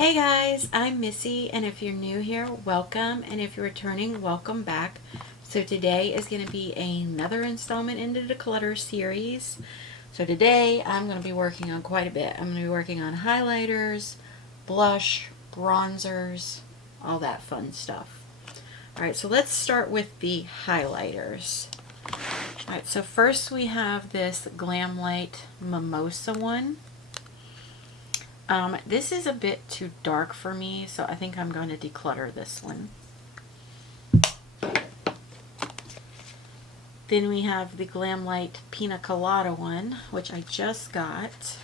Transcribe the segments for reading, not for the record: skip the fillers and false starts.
Hey guys, I'm Missy, and if you're new here, welcome, and if you're returning, welcome back. So today is going to be another installment in the Declutter series. So today I'm going to be working on quite a bit. I'm going to be working on highlighters, blush, bronzers, all that fun stuff. Alright, so let's start with the highlighters. Alright, so first we have this Glam Light Mimosa one. This is a bit too dark for me, so I think I'm going to declutter this one. Then we have the Glam Light Pina Colada one, which I just got.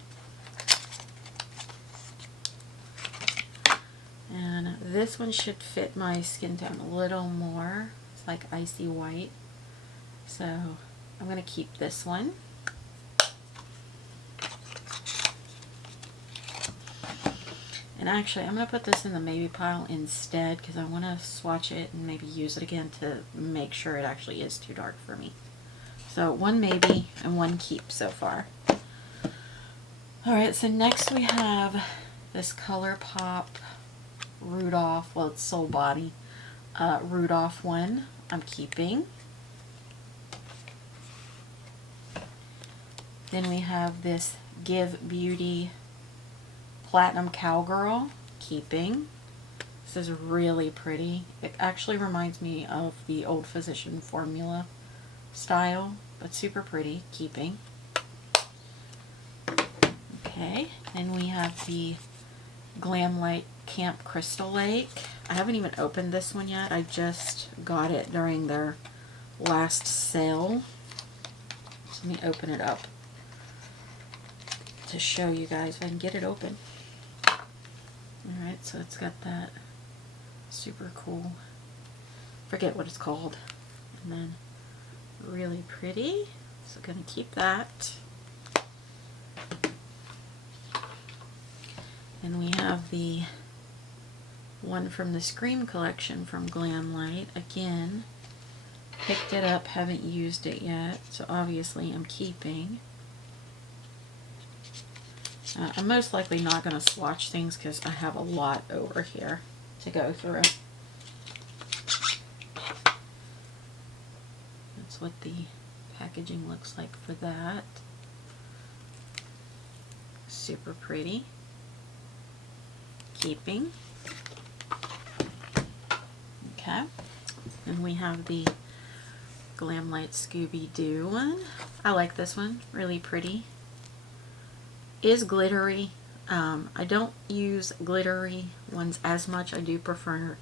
And this one should fit my skin tone a little more. It's like icy white. So I'm going to keep this one. And actually, I'm going to put this in the maybe pile instead because I want to swatch it and maybe use it again to make sure it actually is too dark for me. So one maybe and one keep so far. Alright, so next we have this ColourPop Rudolph, well it's Soul Body, Rudolph one I'm keeping. Then we have this Give Beauty Platinum Cowgirl, keeping. This is really pretty. It actually reminds me of the Old Physician formula style, but super pretty, keeping. Okay, then we have the Glam Light Camp Crystal Lake. I haven't even opened this one yet. I just got it during their last sale. So let me open it up to show you guys if I can get it open. Alright, so it's got that super cool, forget what it's called, and then really pretty, so I'm going to keep that. And we have the one from the Scream collection from Glam Light. Again, picked it up, haven't used it yet, so obviously I'm keeping. I'm most likely not going to swatch things because I have a lot over here to go through. That's what the packaging looks like for that. Super pretty. Keeping. Okay. And we have the Glam Light Scooby-Doo one. I like this one. Really pretty. Is glittery. I don't use glittery ones as much. I do prefer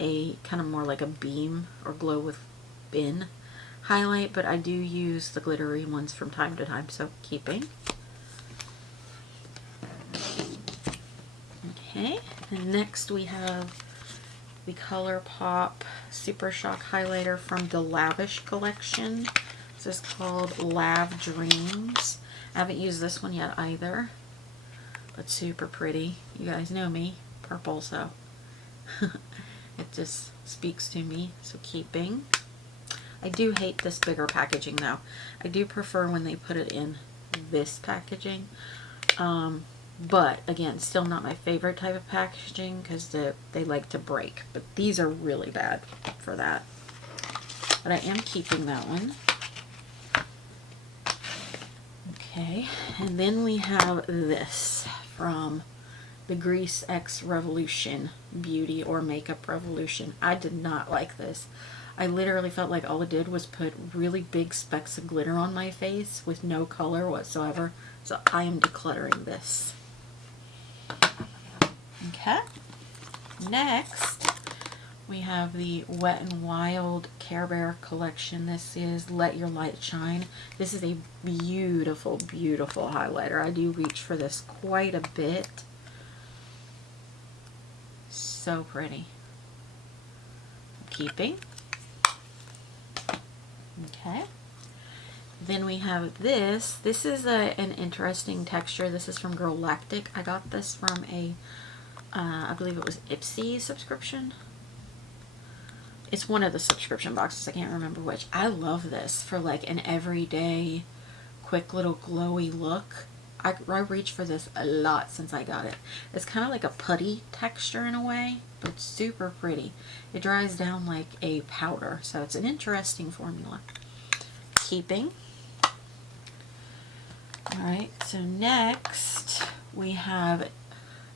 a kind of more like a beam or glow with bin highlight, but I do use the glittery ones from time to time, so keeping. Okay, and next we have the ColourPop Super Shock Highlighter from the Lavish collection. This is called Lav Dreams. I haven't used this one yet either, but super pretty. You guys know me, purple, so it just speaks to me, so keeping. I do hate this bigger packaging though. I do prefer when they put it in this packaging, but again, still not my favorite type of packaging because they like to break, but these are really bad for that. But I am keeping that one. Okay, and then we have this from the Grease X Revolution Beauty or Makeup Revolution. I did not like this. I literally felt like all it did was put really big specks of glitter on my face with no color whatsoever. So I am decluttering this. Okay, next we have the Wet n Wild Care Bear collection. This is Let Your Light Shine. This is a beautiful, beautiful highlighter. I do reach for this quite a bit. So pretty. Keeping. Okay. Then we have this. This is an interesting texture. This is from Girl Lactic. I got this from a, I believe it was Ipsy subscription. It's one of the subscription boxes. I can't remember which. I love this for like an everyday, quick little glowy look. I reached for this a lot since I got it. It's kind of like a putty texture in a way, but it's super pretty. It dries down like a powder, so it's an interesting formula. Keeping. Alright, so next we have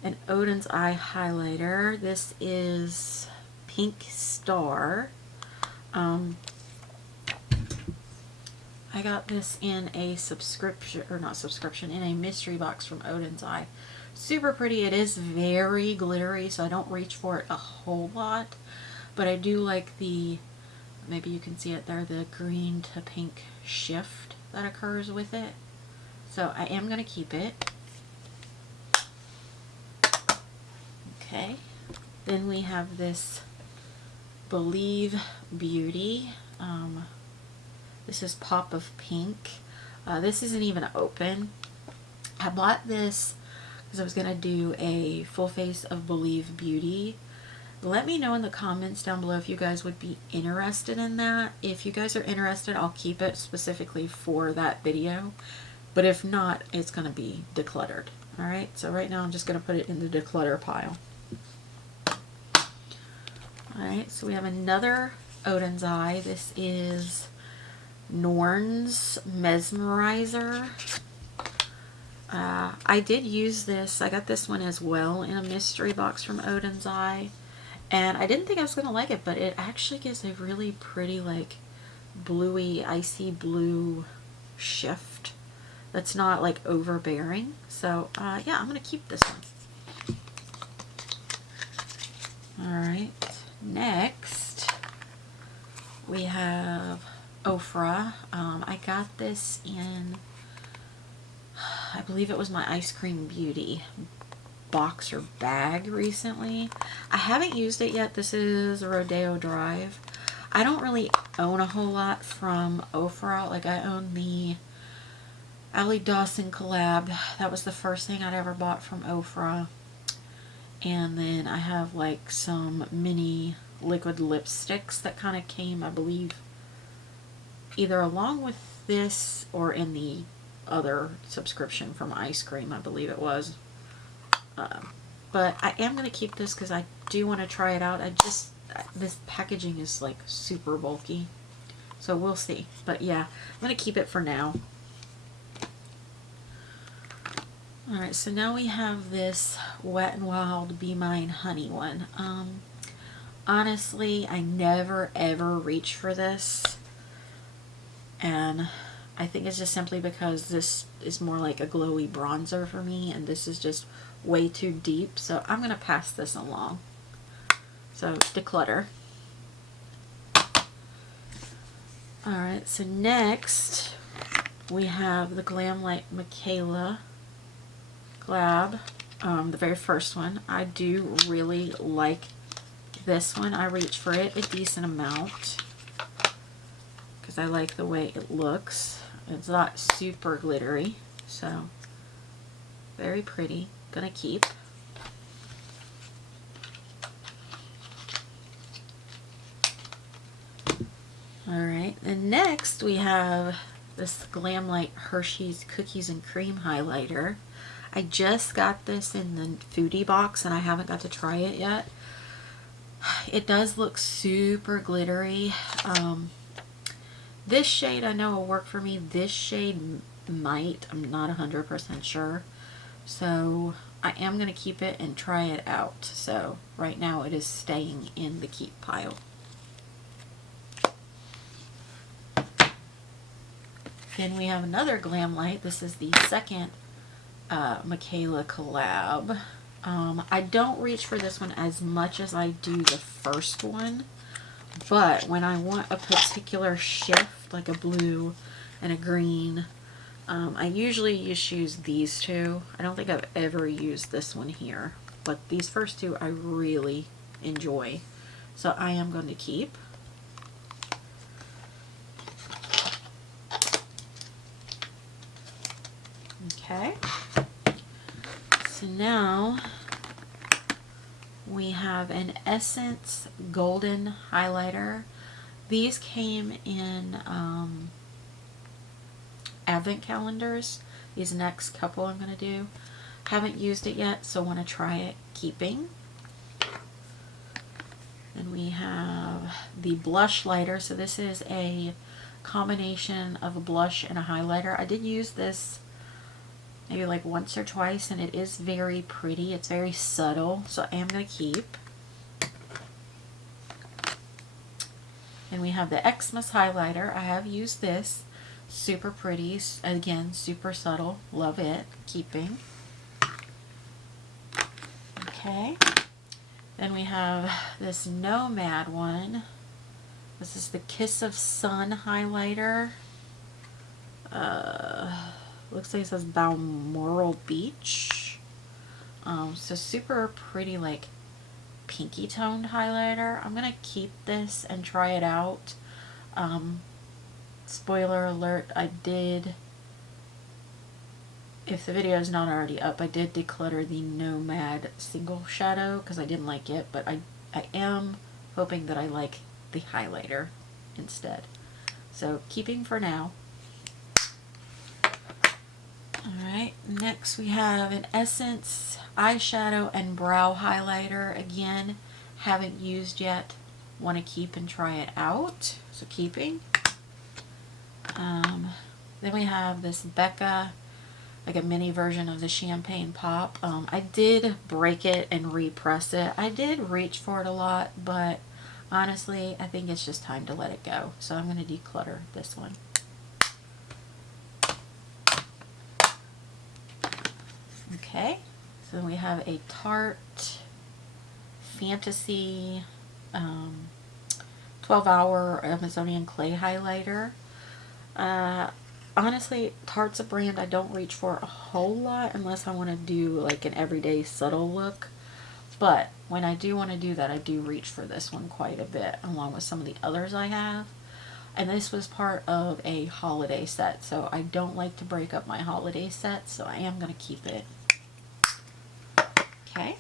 an Odin's Eye highlighter. This is Pink Star. I got this in a subscription, or not subscription, in a mystery box from Odin's Eye. Super pretty. It is very glittery, so I don't reach for it a whole lot. But I do like the, maybe you can see it there, the green to pink shift that occurs with it. So I am going to keep it. Okay. Then we have this Believe Beauty. This is Pop of Pink. This isn't even open. I bought this because I was going to do a full face of Believe Beauty. Let me know in the comments down below if you guys would be interested in that. If you guys are interested, I'll keep it specifically for that video. But if not, it's going to be decluttered. Alright, so right now I'm just going to put it in the declutter pile. Alright, so we have another Odin's Eye. This is Norn's Mesmerizer. I did use this. I got this one as well in a mystery box from Odin's Eye. And I didn't think I was going to like it, but it actually gives a really pretty, like, bluey, icy blue shift that's not, like, overbearing. So, yeah, I'm going to keep this one. Alright, next we have Ofra. I got this in, I believe it was my Ice Cream Beauty box or bag recently. I haven't used it yet. This is Rodeo Drive. I don't really own a whole lot from Ofra. Like, I own the Allie Dawson collab. That was the first thing I'd ever bought from Ofra. And then I have like some mini liquid lipsticks that kind of came, I believe, either along with this or in the other subscription from Ice Cream, I believe it was. But I am going to keep this because I do want to try it out. This packaging is like super bulky. So we'll see. But yeah, I'm going to keep it for now. Alright, so now we have this Wet n Wild Be Mine Honey one. Honestly, I never ever reach for this. And I think it's just simply because this is more like a glowy bronzer for me, and this is just way too deep. So I'm going to pass this along. So, declutter. Alright, so next we have the Glamlight Michaela Glab, the very first one. I do really like this one. I reach for it a decent amount because I like the way it looks. It's not super glittery, so very pretty. Gonna keep. Alright, and next we have this Glamlight Hershey's Cookies and Cream highlighter. I just got this in the foodie box and I haven't got to try it yet. It does look super glittery. This shade I know will work for me. This shade might. I'm not 100% sure. So I am going to keep it and try it out. So right now it is staying in the keep pile. Then we have another Glamlight. This is the second Michaela collab. I don't reach for this one as much as I do the first one, but when I want a particular shift, like a blue and a green, I usually just use these two. I don't think I've ever used this one here, but these first two I really enjoy, so I am going to keep. Okay. So now we have an Essence Golden Highlighter. These came in advent calendars, these next couple I'm going to do. Haven't used it yet, so want to try it, keeping. Then we have the blush lighter. So this is a combination of a blush and a highlighter. I did use this maybe like once or twice, and it is very pretty. It's very subtle, so I am going to keep. And we have the Xmas highlighter. I have used this. Super pretty. Again, super subtle. Love it. Keeping. Okay. Then we have this Nomad one. This is the Kiss of Sun highlighter. Looks like it says Balmoral Beach. So super pretty, like pinky toned highlighter. I'm gonna keep this and try it out. Spoiler alert, if the video is not already up, I did declutter the Nomad single shadow because I didn't like it, but I am hoping that I like the highlighter instead. So keeping for now. Alright, next we have an Essence eyeshadow and brow highlighter. Again, haven't used yet. Want to keep and try it out. So keeping. Then we have this Becca, like a mini version of the Champagne Pop. I did break it and repress it. I did reach for it a lot, but honestly, I think it's just time to let it go. So I'm going to declutter this one. Okay, so we have a Tarte Fantasy 12-hour Amazonian clay highlighter. Honestly, Tarte's a brand I don't reach for a whole lot unless I want to do like an everyday subtle look. But when I do want to do that, I do reach for this one quite a bit, along with some of the others I have. And this was part of a holiday set, so I don't like to break up my holiday set, so I am going to keep it. Okay.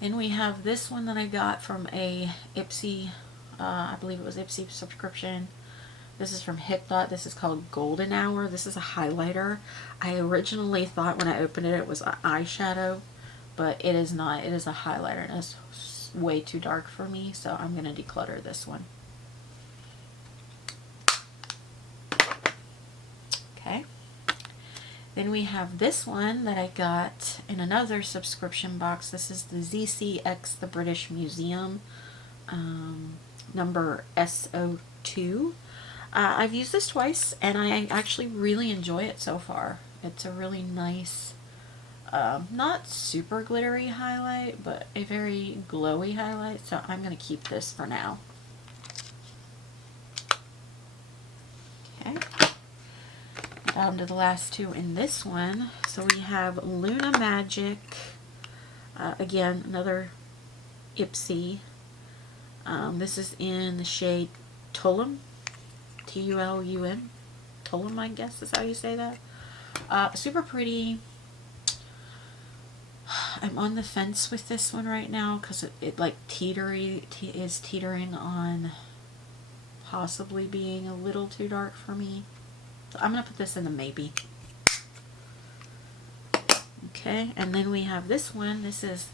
Then we have this one that I got from a Ipsy, I believe it was Ipsy subscription. This is from HitDot. This is called Golden Hour. This is a highlighter. I originally thought when I opened it, it was an eyeshadow, but it is not. It is a highlighter, and it's way too dark for me, so I'm going to declutter this one. Okay. Then we have this one that I got in another subscription box. This is the ZCX, the British Museum, number SO2. I've used this twice, and I actually really enjoy it so far. It's a really nice, not super glittery highlight, but a very glowy highlight, so I'm going to keep this for now. Okay. Down to the last two in this one. So we have Luna Magic, again, another Ipsy. This is in the shade Tulum. T-U-L-U-M. Tulum, I guess is how you say that. Super pretty. I'm on the fence with this one right now because it like is teetering on possibly being a little too dark for me. So I'm going to put this in the maybe. Okay, and then we have this one. This is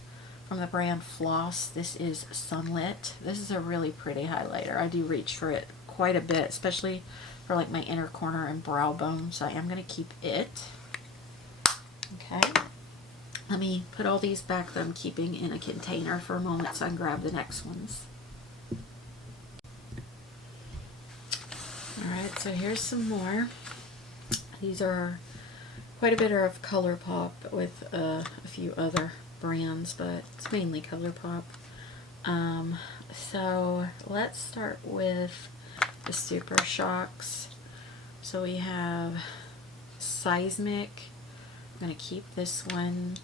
from the brand Floss. This is Sunlit. This is a really pretty highlighter. I do reach for it quite a bit, especially for like my inner corner and brow bone, so I am going to keep it. Okay, let me put all these back that I'm keeping in a container for a moment so I can grab the next ones. Alright, so here's some more. These are quite a bit of ColourPop with a few other brands, but it's mainly ColourPop. So let's start with the Super Shocks. So we have Seismic. I'm going to keep this one.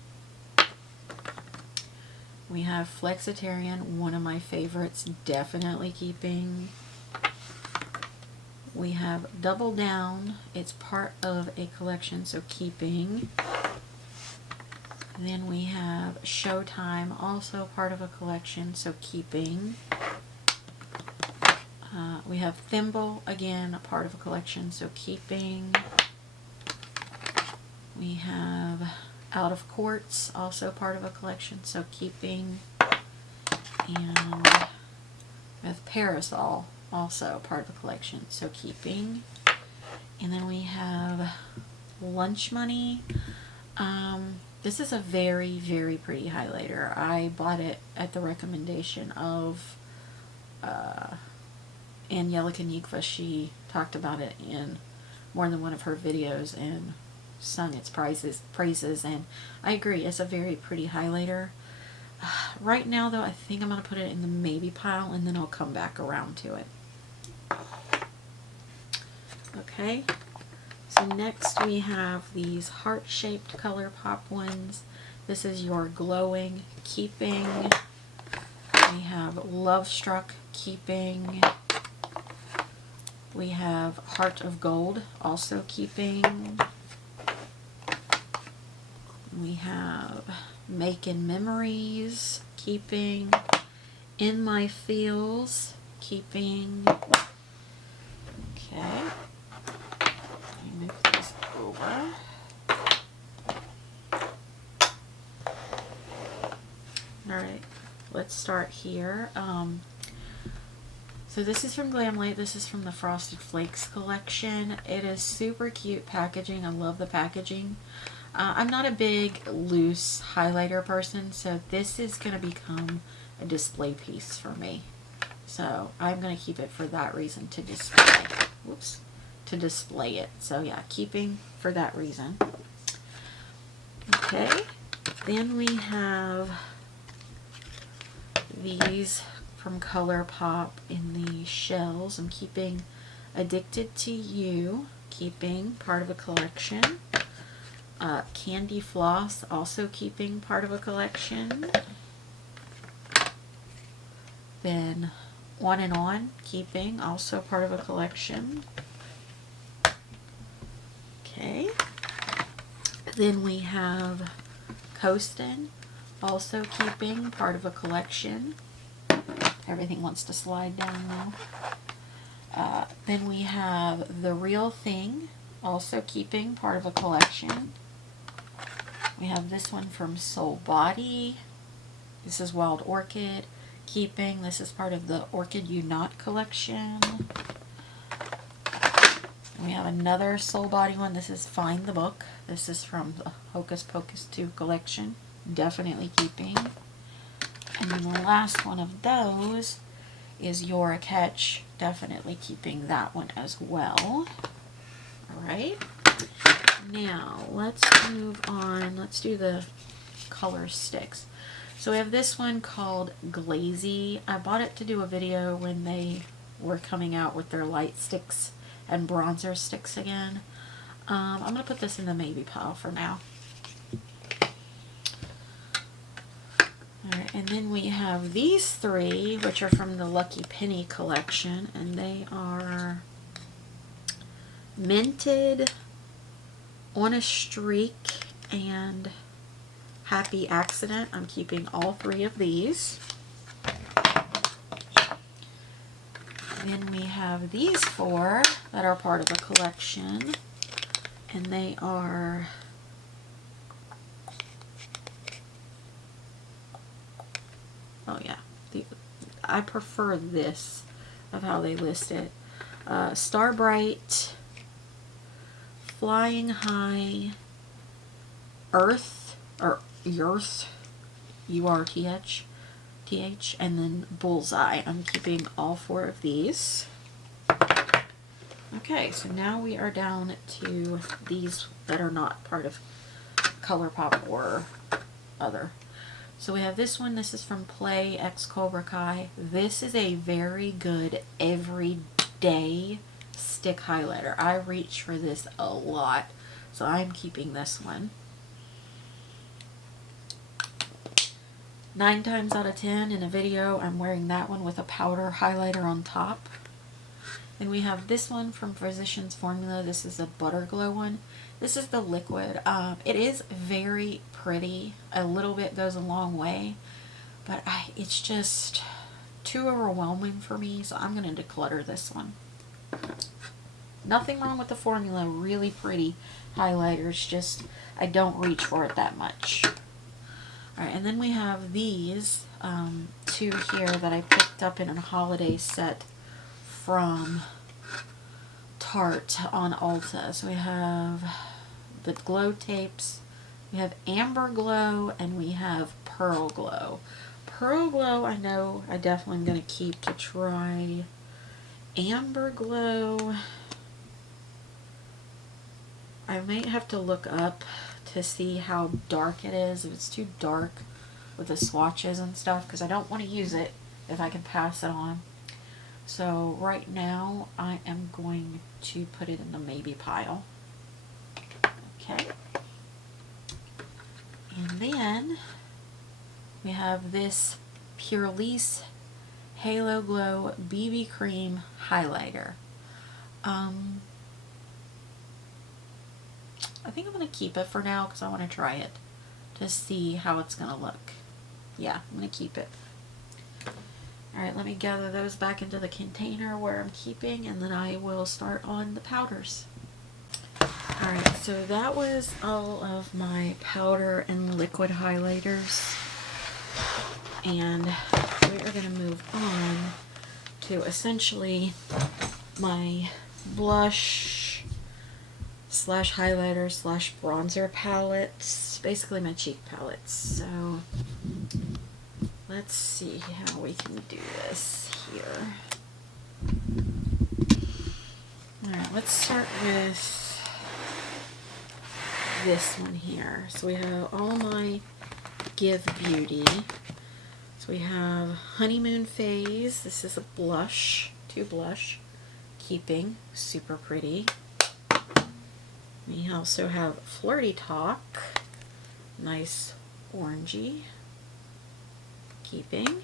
We have Flexitarian, one of my favorites, definitely keeping. We have Double Down. It's part of a collection, so keeping. Then we have Showtime, also part of a collection, so keeping. We have Thimble, again, a part of a collection, so keeping. We have Out of Quartz, also part of a collection, so keeping. And with Parasol, also part of a collection, so keeping. And then we have Lunch Money. This is a very, very pretty highlighter. I bought it at the recommendation of Angelica Nikva. She talked about it in more than one of her videos and sung its praises, and I agree, it's a very pretty highlighter. Right now though, I think I'm going to put it in the maybe pile, and then I'll come back around to it. Okay, so next we have these heart-shaped ColourPop ones. This is your glowing, keeping. We have Love Struck, keeping. We have Heart of Gold, also keeping. We have Making Memories, keeping. In My Feels, keeping. Okay. Let me move this over. Alright, let's start here. So this is from Glamlight. This is from the Frosted Flakes collection. It is super cute packaging. I love the packaging. I'm not a big loose highlighter person, so this is going to become a display piece for me. So I'm going to keep it for that reason, to display. Whoops. To display it. So yeah, keeping for that reason. Okay. Then we have these from ColourPop in the shells. I'm keeping Addicted to You, keeping, part of a collection. Candy Floss, also keeping, part of a collection. Then On and On, keeping, also part of a collection. Okay. Then we have Coastin', also keeping, part of a collection. Everything wants to slide down now. Then we have The Real Thing, also keeping, part of a collection. We have this one from Soul Body. This is Wild Orchid, keeping. This is part of the Orchid You Not collection. We have another Soul Body one. This is Find the Book. This is from the Hocus Pocus 2 collection. Definitely keeping. And then the last one of those is You're a Catch. Definitely keeping that one as well. Alright. Now, let's move on. Let's do the color sticks. So we have this one called Glazy. I bought it to do a video when they were coming out with their light sticks and bronzer sticks again. I'm going to put this in the maybe pile for now. Alright, and then we have these three, which are from the Lucky Penny collection, and they are Minted, On a Streak, and Happy Accident. I'm keeping all three of these. Then we have these four that are part of a collection, and they are I prefer this of how they list it. Starbright, Flying High, Earth, or Earth, U-R-T-H, and then Bullseye. I'm keeping all four of these. Okay, so now we are down to these that are not part of ColourPop or other. So we have this one. This is from Play X Cobra Kai. This is a very good everyday stick highlighter. I reach for this a lot, so I'm keeping this one. 9 times out of 10 in a video, I'm wearing that one with a powder highlighter on top. Then we have this one from Physicians Formula. This is a Butter Glow one. This is the liquid. It is very pretty. A little bit goes a long way, but it's just too overwhelming for me, so I'm going to declutter this one. Nothing wrong with the formula. Really pretty highlighters. Just I don't reach for it that much. Alright, and then we have these two here that I picked up in a holiday set from Tarte on Ulta. So we have the glow tapes, we have Amber Glow, and we have Pearl Glow. Pearl Glow I know I definitely am going to keep to try. Amber Glow, I might have to look up to see how dark it is, if it's too dark with the swatches and stuff, because I don't want to use it if I can pass it on. So right now I am going to put it in the maybe pile. Okay. And then we have this Purlisse Halo Glow BB Cream Highlighter. I think I'm going to keep it for now because I want to try it to see how it's going to look. Yeah, I'm going to keep it. Alright, let me gather those back into the container where I'm keeping, and then I will start on the powders. Alright, so that was all of my powder and liquid highlighters. And we are going to move on to essentially my blush slash highlighter slash bronzer palettes. Basically my cheek palettes. So let's see how we can do this here. Alright, let's start with this one here. So we have all my Give Beauty. So we have Honeymoon Phase. This is a blush, two blush, keeping, super pretty. We also have Flirty Talk, nice orangey, keeping.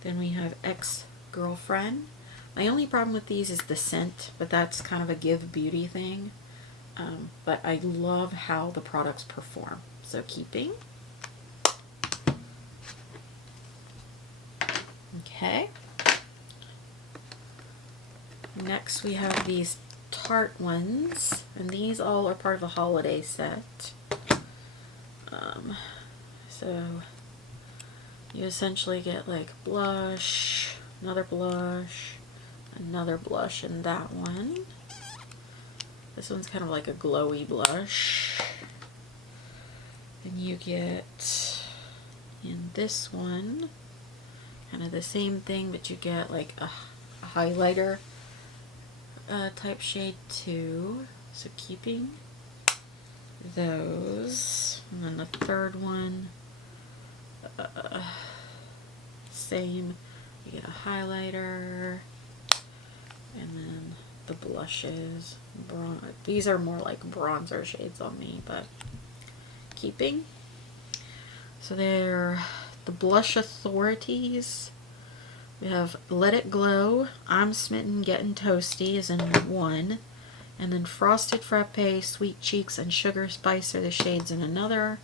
Then we have Ex-Girlfriend. My only problem with these is the scent, but that's kind of a Give Beauty thing. But I love how the products perform. So keeping. Okay. Next we have these Tarte ones, and these all are part of a holiday set. So you essentially get like blush, another blush, and that one. This one's kind of like a glowy blush. And you get in this one kind of the same thing, but you get like a highlighter type shade too. So keeping those. And then the third one, same. You get a highlighter, and then the blushes. These are more like bronzer shades on me, but keeping. So they're the Blush Authorities. We have Let It Glow, I'm Smitten, Getting Toasty is in one. And then Frosted Frappe, Sweet Cheeks, and Sugar Spice are the shades in another.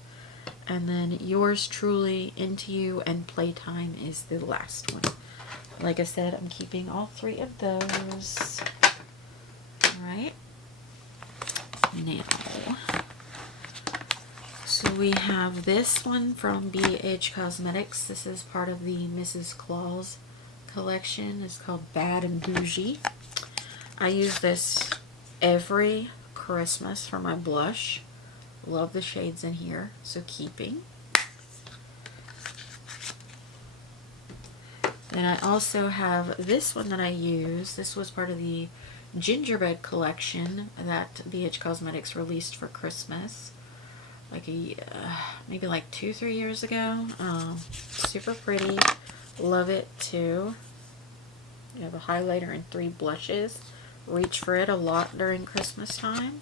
And then Yours Truly, Into You, and Playtime is the last one. Like I said, I'm keeping all three of those. Alright. Now, so we have this one from BH Cosmetics. This is part of the Mrs. Claus collection. It's called Bad and Bougie. I use this every Christmas for my blush. Love the shades in here, so keeping. Then I also have this one that I use. This was part of the Gingerbread collection that BH Cosmetics released for Christmas. Like maybe like 2-3 years ago. Super pretty. Love it too. You have a highlighter and 3 blushes. Reach for it a lot during Christmas time.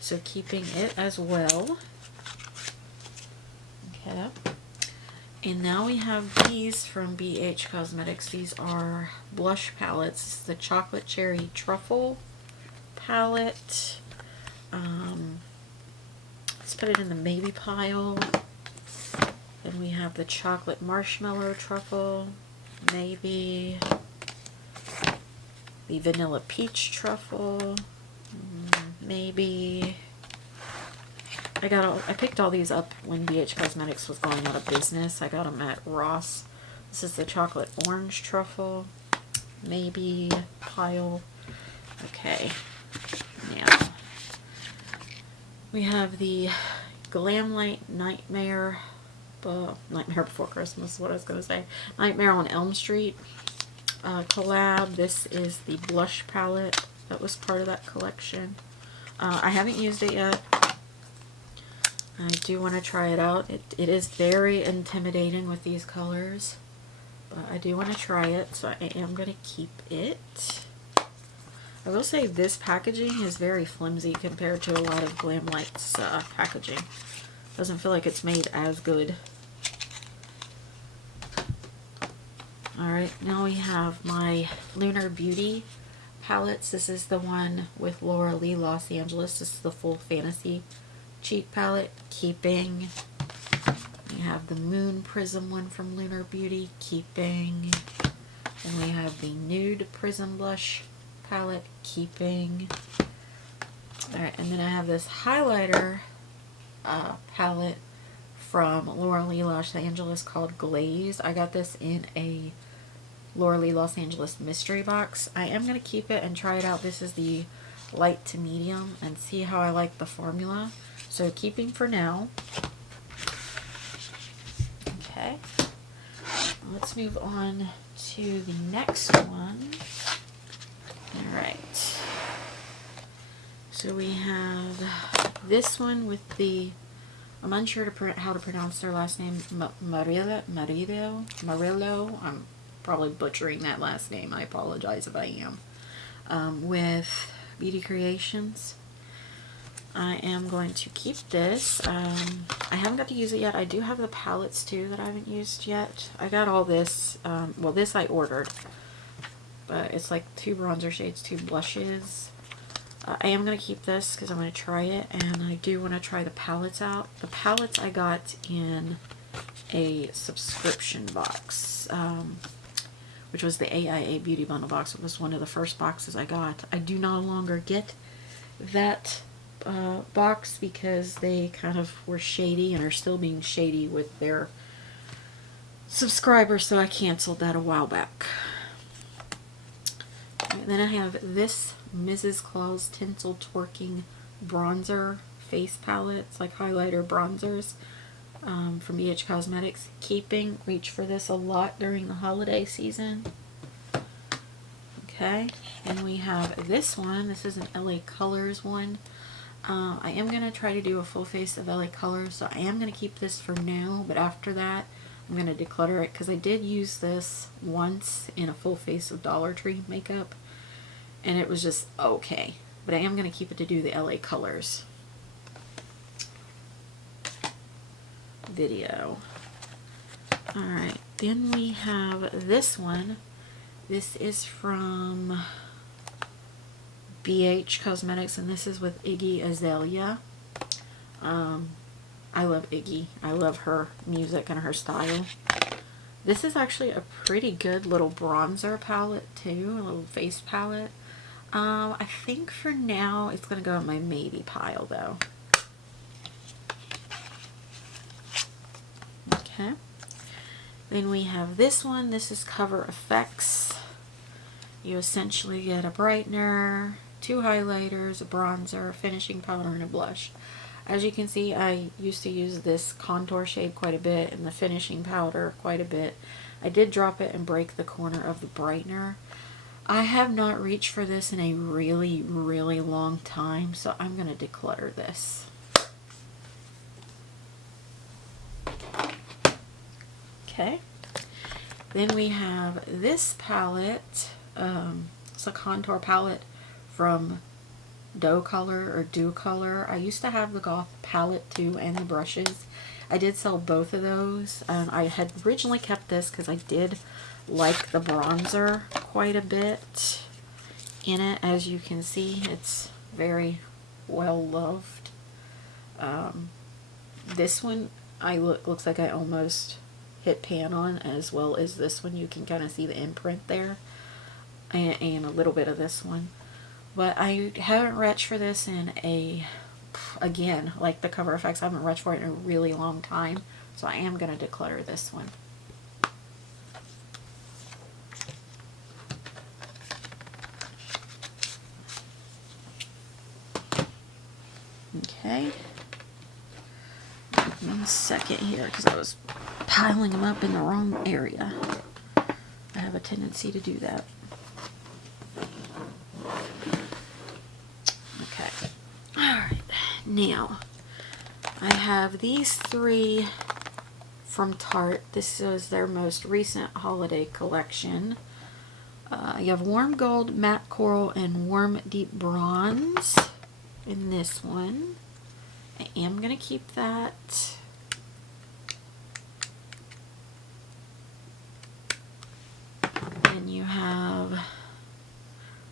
So keeping it as well. Okay. And now we have these from BH Cosmetics. These are blush palettes. This is the Chocolate Cherry Truffle palette. Let's put it in the maybe pile. Then we have the Chocolate Marshmallow Truffle, maybe. the Vanilla Peach Truffle. Maybe. I picked all these up when BH Cosmetics was going out of business. I got them at Ross. This is the Chocolate Orange Truffle. Maybe pile. Okay. Now we have the Glamlight Nightmare. Nightmare Before Christmas is what I was going to say. Nightmare on Elm Street collab. This is the blush palette that was part of that collection. I haven't used it yet. I do want to try it out. It is very intimidating with these colors, but I do want to try it, so I am going to keep it. I will say this packaging is very flimsy compared to a lot of Glamlight's packaging. Doesn't feel like it's made as good. Alright, now we have my Lunar Beauty palettes. This is the one with Laura Lee Los Angeles. This is the Full Fantasy cheek palette. Keeping. We have the Moon Prism one from Lunar Beauty. Keeping. And we have the Nude Prism Blush palette. Keeping. Alright, and then I have this highlighter palette from Laura Lee Los Angeles called Glaze. I got this in a Laura Lee Los Angeles mystery box. I am going to keep it and try it out. This is the light to medium and see how I like the formula. So keeping for now. Okay. Let's move on to the next one. Alright. So we have this one with the, I'm unsure how to pronounce their last name, Murillo. I'm probably butchering that last name. I apologize if I am. With Beauty Creations. I am going to keep this. I haven't got to use it yet. I do have the palettes too that I haven't used yet. I got all this. Well, this I ordered. But it's like 2 bronzer shades, 2 blushes. I am going to keep this because I'm going to try it. And I do want to try the palettes out. The palettes I got in a subscription box. Which was the AIA Beauty Bundle box. It was one of the first boxes I got. I do no longer get that box because they kind of were shady and are still being shady with their subscribers, so I canceled that a while back. And then I have this Mrs. Claus Tinsel Twerking Bronzer Face Palette. It's like highlighter bronzers from BH Cosmetics. Keeping. Reach for this a lot during the holiday season. Okay. And we have this one. This is an LA Colors one. I am going to try to do a full face of LA Colors, so I am going to keep this for now, but after that I'm going to declutter it because I did use this once in a full face of Dollar Tree makeup and it was just okay, but I am going to keep it to do the LA Colors video. Alright, then we have this one. This is from BH Cosmetics, and this is with Iggy Azalea. I love Iggy. I love her music and her style. This is actually a pretty good little bronzer palette too, a little face palette. I think for now it's going to go in my maybe pile though. Okay. Then we have this one. This is Cover Effects. You essentially get a brightener, 2 highlighters, a bronzer, a finishing powder, and a blush. As you can see, I used to use this contour shade quite a bit and the finishing powder quite a bit. I did drop it and break the corner of the brightener. I have not reached for this in a really, really long time, so I'm going to declutter this. Okay. Then we have this palette. It's a contour palette from Doe Color. I used to have the Goth palette too and the brushes. I did sell both of those. I had originally kept this because I did like the bronzer quite a bit in it. As you can see, it's very well loved. This one looks like I almost hit pan on, as well as this one. You can kind of see the imprint there. and a little bit of this one. But I haven't retched for this in again, like the cover effects, I haven't retched for it in a really long time. So I am going to declutter this one. Okay. 1 second here, because I was piling them up in the wrong area. I have a tendency to do that. Okay. Alright. Now, I have these 3 from Tarte. This is their most recent holiday collection. You have warm gold, matte coral, and warm deep bronze in this one. I am going to keep that. Then you have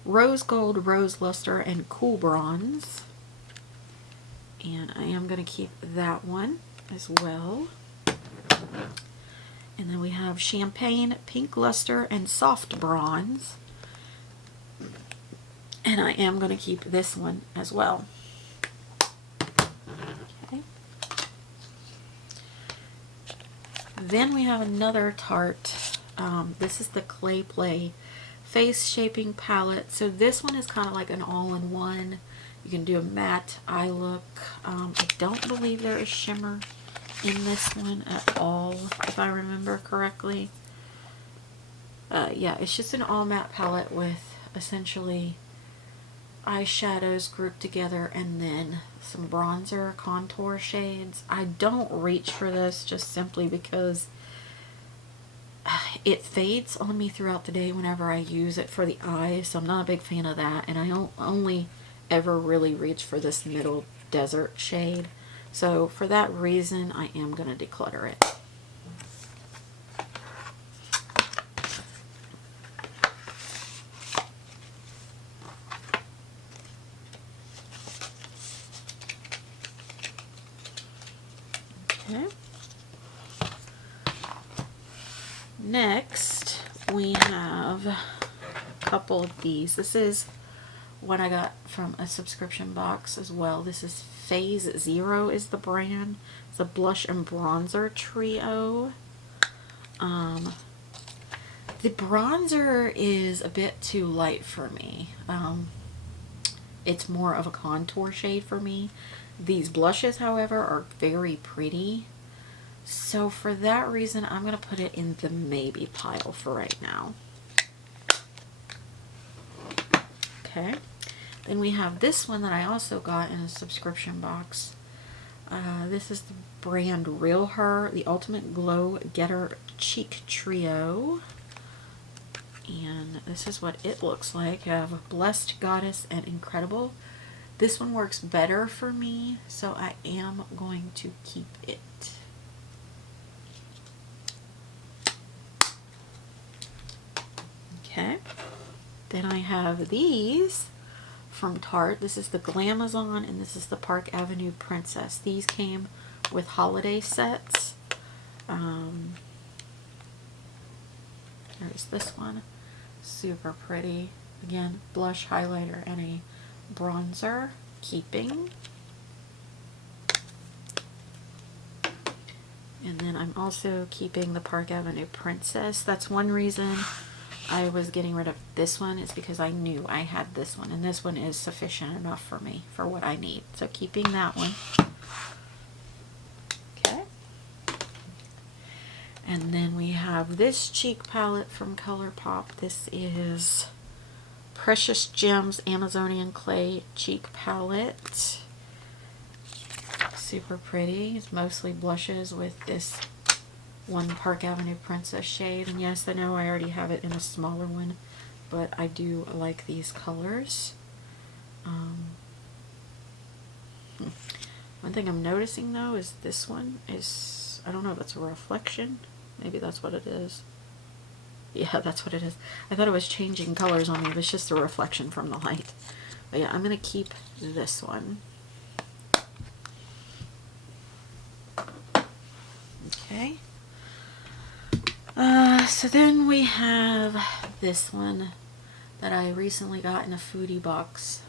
rose gold, rose luster, and cool bronze. And I am going to keep that one as well. And then we have champagne, pink luster, and soft bronze. And I am going to keep this one as well. Okay. Then we have another Tarte. This is the Clay Play Face Shaping Palette. So this one is kind of like an all-in-one. You can do a matte eye look. I don't believe there is shimmer in this one at all, if I remember correctly. Yeah, it's just an all matte palette with essentially eyeshadows grouped together and then some bronzer contour shades. I don't reach for this just simply because it fades on me throughout the day whenever I use it for the eyes, so I'm not a big fan of that, and I don't only ever really reach for this middle desert shade. So for that reason, I am going to declutter it. Okay. Next, we have a couple of these. This is what I got from a subscription box as well. This is Phase Zero is the brand. It's a blush and bronzer trio. The bronzer is a bit too light for me. It's more of a contour shade for me. These blushes, however, are very pretty. So for that reason, I'm going to put it in the maybe pile for right now. Okay. Then we have this one that I also got in a subscription box. This is the brand Real Her, the Ultimate Glow Getter Cheek Trio. And this is what it looks like. I have Blessed, Goddess, and Incredible. This one works better for me, so I am going to keep it. Okay. Then I have these from Tarte. This is the Glamazon and this is the Park Avenue Princess. These came with holiday sets. There's this one. Super pretty. Again, blush, highlighter, and a bronzer. Keeping. And then I'm also keeping the Park Avenue Princess. That's one reason I was getting rid of this one, is because I knew I had this one, and this one is sufficient enough for me for what I need. So keeping that one. Okay. And then we have this cheek palette from ColourPop. This is Precious Gems Amazonian Clay Cheek Palette. Super pretty. It's mostly blushes with this one Park Avenue Princess shade. And yes, I know I already have it in a smaller one, but I do like these colors. One thing I'm noticing though is this one is, I don't know if it's a reflection. Maybe that's what it is. Yeah, that's what it is. I thought it was changing colors on me, but it's just a reflection from the light. But yeah, I'm going to keep this one. Okay. So then we have this one. that I recently got in a foodie box.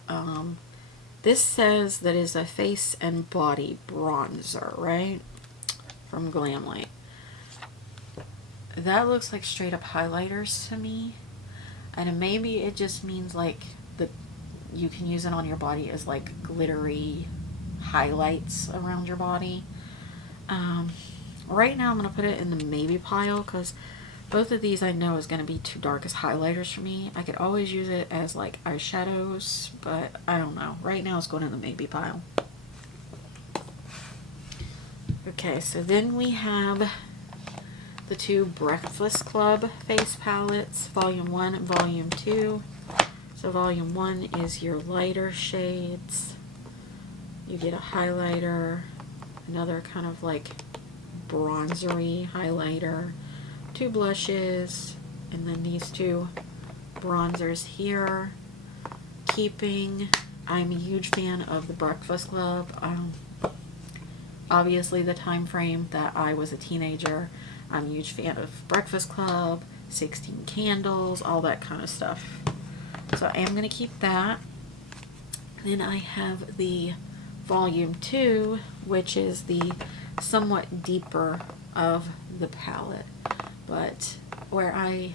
This says that is a face and body bronzer, right? From Glamlight. That looks like straight up highlighters to me. And maybe it just means like you can use it on your body as like glittery highlights around your body. Right now I'm going to put it in the maybe pile because both of these I know is going to be too dark as highlighters for me. I could always use it as like eyeshadows, but I don't know. Right now it's going in the maybe pile. Okay, so then we have the two Breakfast Club face palettes, Volume 1 and Volume 2. So Volume 1 is your lighter shades. You get a highlighter, another kind of like bronzery highlighter, two blushes, and then these two bronzers here. I'm a huge fan of the Breakfast Club. Obviously the time frame that I was a teenager, I'm a huge fan of Breakfast Club, 16 Candles, all that kind of stuff. So I am going to keep that. Then I have the Volume 2, which is the somewhat deeper of the palette, but where I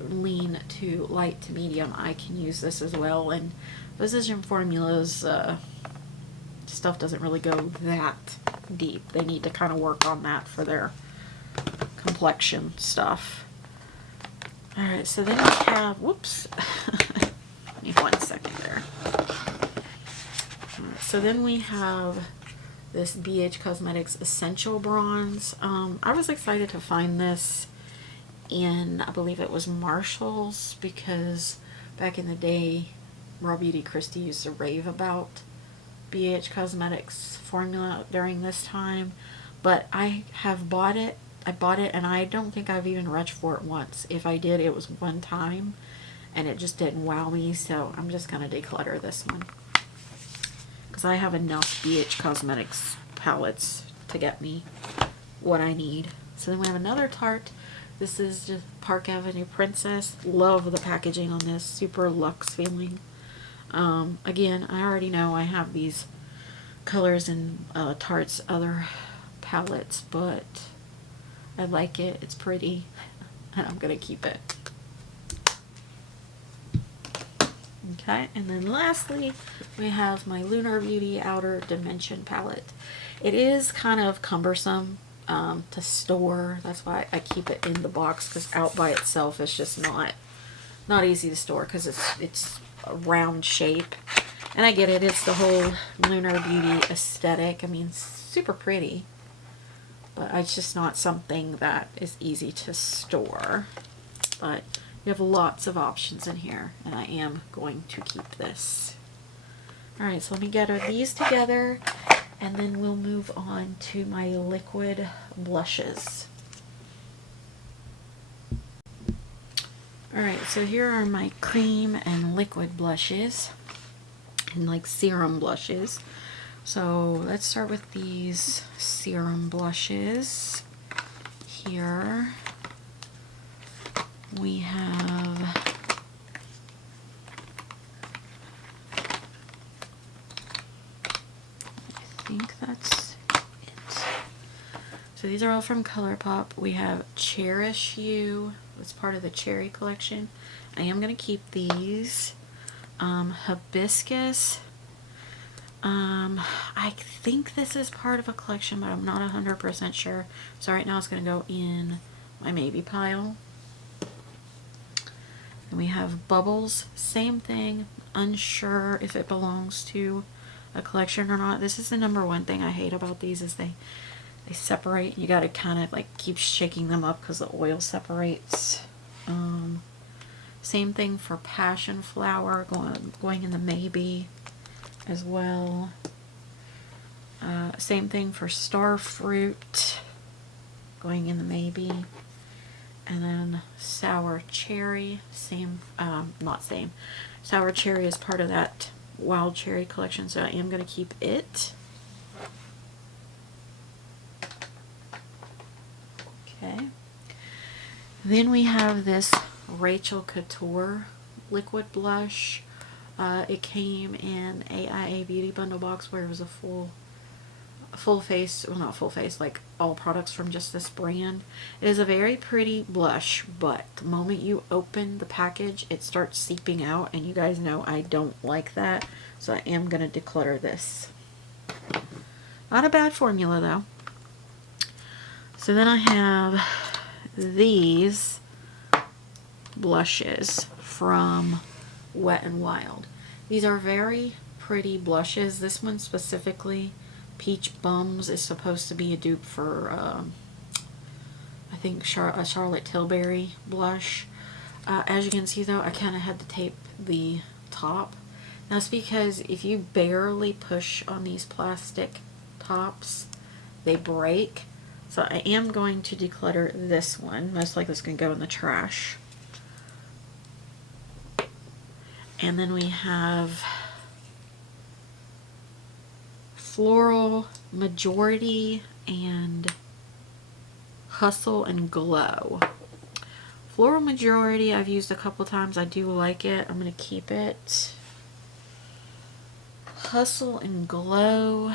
lean to light to medium, I can use this as well. And Physician Formulas stuff doesn't really go that deep. They need to kind of work on that for their complexion stuff. Alright, so then we have, whoops, give me 1 second there. So then we have this BH Cosmetics Essential Bronze. I was excited to find this in, I believe it was Marshall's, because back in the day, Raw Beauty Christie used to rave about BH Cosmetics formula during this time. But I have bought it. I bought it and I don't think I've even reached for it once. If I did, it was one time and it just didn't wow me, so I'm just going to declutter this one. Because I have enough BH Cosmetics palettes to get me what I need. So then we have another Tarte. This is just Park Avenue Princess. Love the packaging on this. Super luxe feeling. Again, I already know I have these colors in Tarte's other palettes, but I like it. It's pretty, and I'm going to keep it. Okay, and then lastly, we have my Lunar Beauty Outer Dimension palette. It is kind of cumbersome to store. That's why I keep it in the box, because out by itself it's just not easy to store because it's a round shape. And I get it. It's the whole Lunar Beauty aesthetic. I mean, super pretty, but it's just not something that is easy to store. But you have lots of options in here, and I am going to keep this. Alright, so let me gather these together, and then we'll move on to my liquid blushes. Alright, so here are my cream and liquid blushes, and like serum blushes. So let's start with these serum blushes. Here we have I think that's it. So these are all from ColourPop. We have Cherish You. It's part of the Cherry collection. I am going to keep these. Hibiscus. I think this is part of a collection, but I'm not 100% sure. So right now it's going to go in my maybe pile. And we have Bubbles. Same thing. Unsure if it belongs to a collection or not. This is the #1 thing I hate about these, is they separate. You got to kind of like keep shaking them up because the oil separates. Same thing for Passion Flower, going in the maybe as well. Same thing for Starfruit, going in the maybe. And then Sour Cherry, not same. Sour Cherry is part of that Wild Cherry collection, so I am going to keep it. Okay. Then we have this Rachel Couture liquid blush. It came in AIA Beauty Bundle box where it was a full face, well not full face, like all products from just this brand. It is a very pretty blush, but the moment you open the package, it starts seeping out, and you guys know I don't like that, so I am going to declutter this. Not a bad formula though. So then I have these blushes from Wet n Wild. These are very pretty blushes. This one specifically, Peach Bums, is supposed to be a dupe for I think a Charlotte Tilbury blush. As you can see though, I kind of had to tape the top. That's because if you barely push on these plastic tops, they break. So I am going to declutter this one. Most likely it's going to go in the trash. And then we have Floral Majority and Hustle and Glow. Floral Majority I've used a couple times. I do like it. I'm going to keep it. Hustle and Glow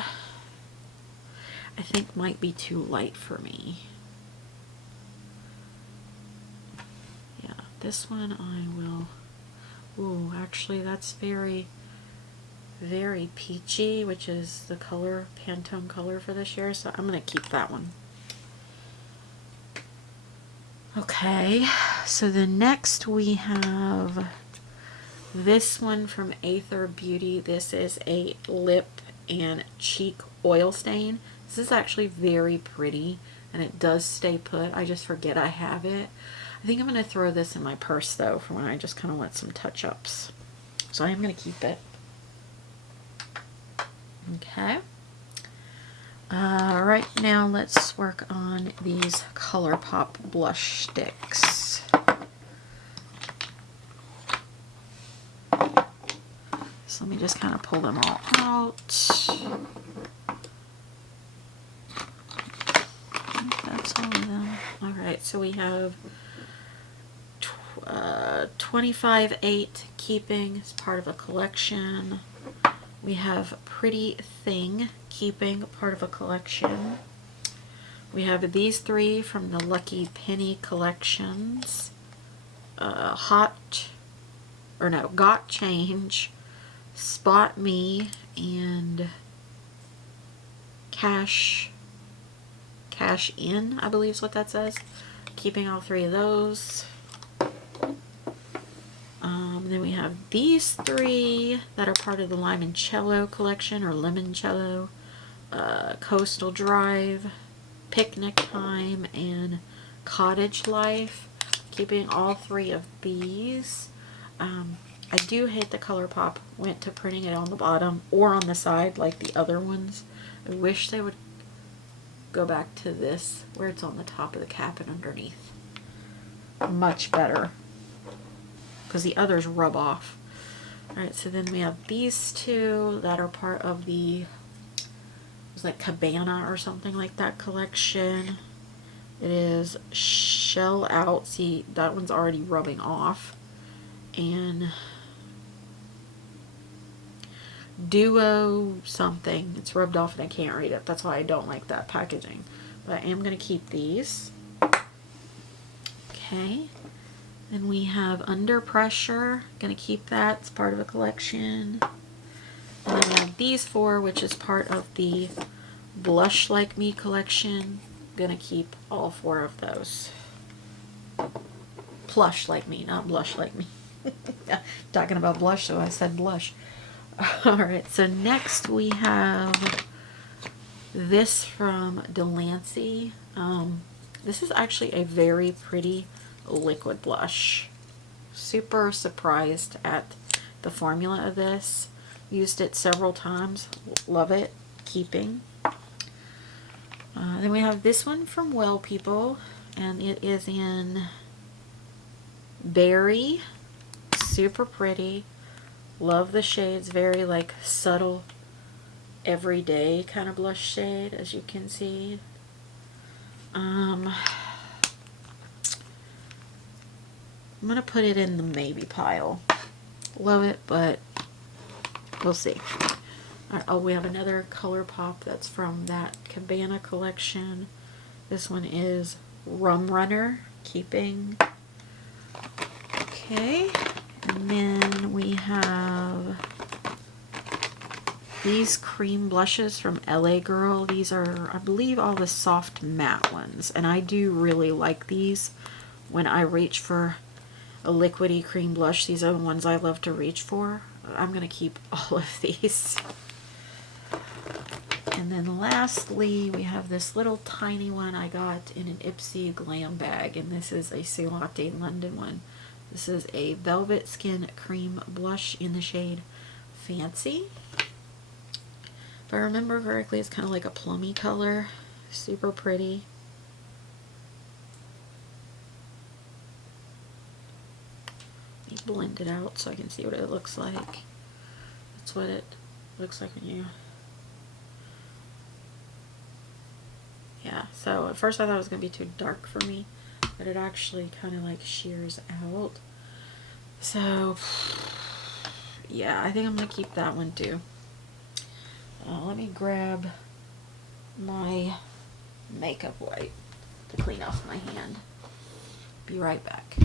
I think might be too light for me. Yeah, this one I will... Ooh, actually that's very, very peachy, which is the color, Pantone color for this year, so I'm going to keep that one. Okay, so the next we have this one from Aether Beauty. This is a lip and cheek oil stain. This is actually very pretty, and it does stay put. I just forget I have it. I think I'm going to throw this in my purse though for when I just kind of want some touch-ups. So I am going to keep it. Okay. Right now let's work on these ColourPop blush sticks. So let me just kind of pull them all out. I think that's all of them. Alright, so we have 25-8 Keeping as part of a collection. We have Pretty Thing Keeping, part of a collection. We have these three from the Lucky Penny collections. Got Change, Spot Me, and Cash In, I believe is what that says. Keeping all three of those. Then we have these three that are part of the Limoncello collection, or Limoncello. Coastal Drive, Picnic Time, and Cottage Life. Keeping all three of these. I do hate the ColourPop went to printing it on the bottom or on the side like the other ones. I wish they would go back to this where it's on the top of the cap and underneath. Much better, because the others rub off. Alright, so then we have these two that are part of the, it was like Cabana or something like that collection. It is Shell Out. See, that one's already rubbing off. And Duo something. It's rubbed off and I can't read it. That's why I don't like that packaging. But I am going to keep these. Okay. Then we have Under Pressure. Going to keep that. It's part of a collection. And then we have these four, which is part of the Blush Like Me collection. Going to keep all four of those. Plush Like Me, not Blush Like Me. Talking about blush, so I said blush. Alright, so next we have this from Delancey. This is actually a very pretty liquid blush. Super surprised at the formula of this. Used it several times. Love it. Keeping. Then we have this one from Well People, and it is in Berry. Super pretty. Love the shades. Very like subtle, everyday kind of blush shade, as you can see. I'm gonna put it in the maybe pile. love it, but we'll see. Oh, we have another color pop that's from that Cabana collection. This one is Rum Runner, keeping. Okay, and then we have these cream blushes from LA Girl. These are, I believe, all the soft matte ones, and I do really like these when I reach for a liquidy cream blush. These are the ones I love to reach for. I'm going to keep all of these. And then lastly, we have this little tiny one I got in an Ipsy glam bag, and this is a Celotte London one. This is a Velvet Skin Cream Blush in the shade Fancy. If I remember correctly, it's kind of like a plummy color. Super pretty. Let me blend it out so I can see what it looks like. That's what it looks like when you... Yeah, so at first I thought it was going to be too dark for me, but it actually kind of like shears out. So, yeah, I think I'm going to keep that one too. Let me grab my makeup wipe to clean off my hand. Be right back.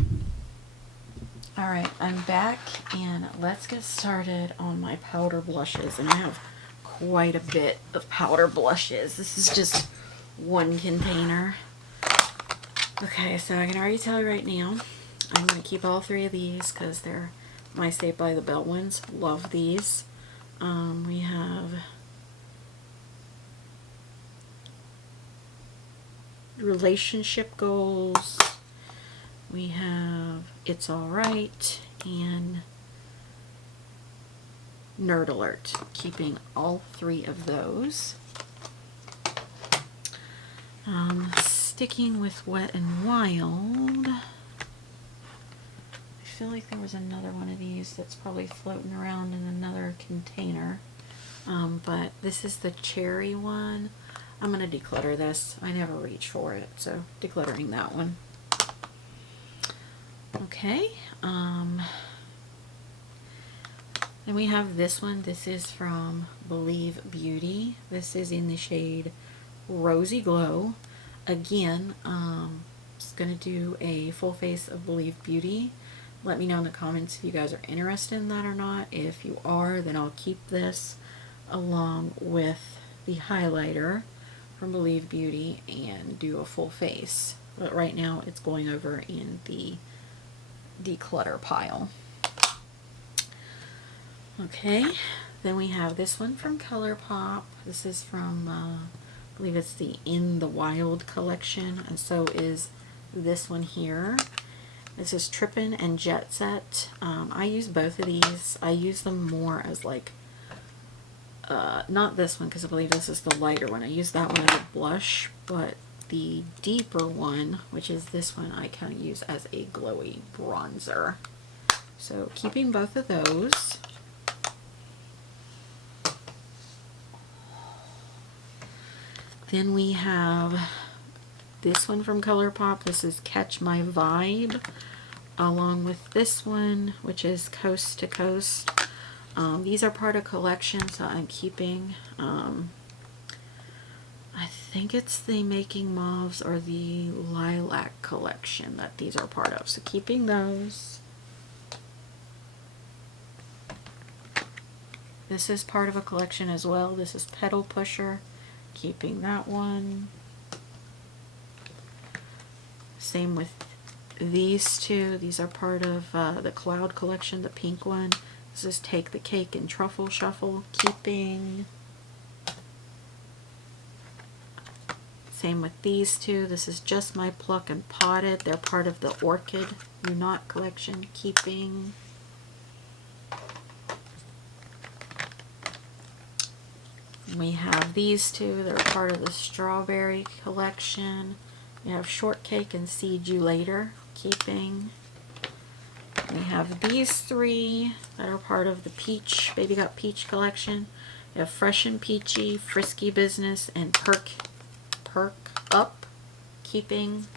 Alright, I'm back, and let's get started on my powder blushes. And I have quite a bit of powder blushes. This is just one container. Okay, so I can already tell you right now, I'm going to keep all three of these because they're my Saved by the Bell ones. Love these. We have Relationship Goals. We have It's Alright and Nerd Alert. Keeping all three of those. Sticking with Wet and Wild, I feel like there was another one of these that's probably floating around in another container, but this is the cherry one. I'm going to declutter this. I never reach for it, so decluttering that one. Okay, then we have this one. This is from Believe Beauty. This is in the shade Rosy Glow. Again, just going to do a full face of Believe Beauty. Let me know in the comments if you guys are interested in that or not. If you are, then I'll keep this along with the highlighter from Believe Beauty and do a full face. But right now it's going over in the declutter pile. Okay, then we have this one from ColourPop. This is from, I believe it's the In the Wild collection, and so is this one here. This is Trippin' and Jet Set. I use both of these. I use them more as like, not this one because I believe this is the lighter one. I use that one as a blush, but the deeper one, which is this one, I kind of use as a glowy bronzer. So keeping both of those. Then we have this one from ColourPop. This is Catch My Vibe, along with this one, which is Coast to Coast. These are part of collections that I'm keeping. I think it's the Making Mauves or the Lilac collection that these are part of. So keeping those. This is part of a collection as well. This is Pedal Pusher. Keeping that one. Same with these two. These are part of the Cloud collection, the pink one. This is Take the Cake and Truffle Shuffle. Keeping. Same with these two. This is Just My Pluck and Potted. They're part of the Orchid Unot collection. Keeping. We have these two. They're part of the Strawberry collection. We have Shortcake and Seed You Later. Keeping. We have these three that are part of the Peach, Baby Got Peach collection. We have Fresh and Peachy, Frisky Business, and Perk Up. Keeping.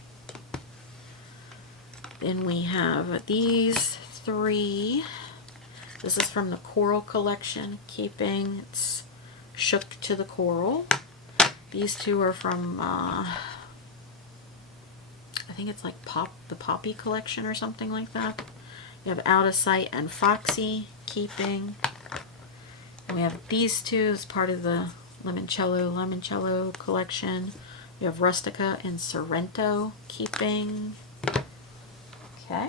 Then we have these three. This is from the Coral collection, Keeping. It's Shook to the Coral. These two are from, I think it's like the Poppy collection or something like that. You have Out of Sight and Foxy, Keeping. And we have these two as part of the Limoncello collection. You have Rustica and Sorrento, Keeping. Okay.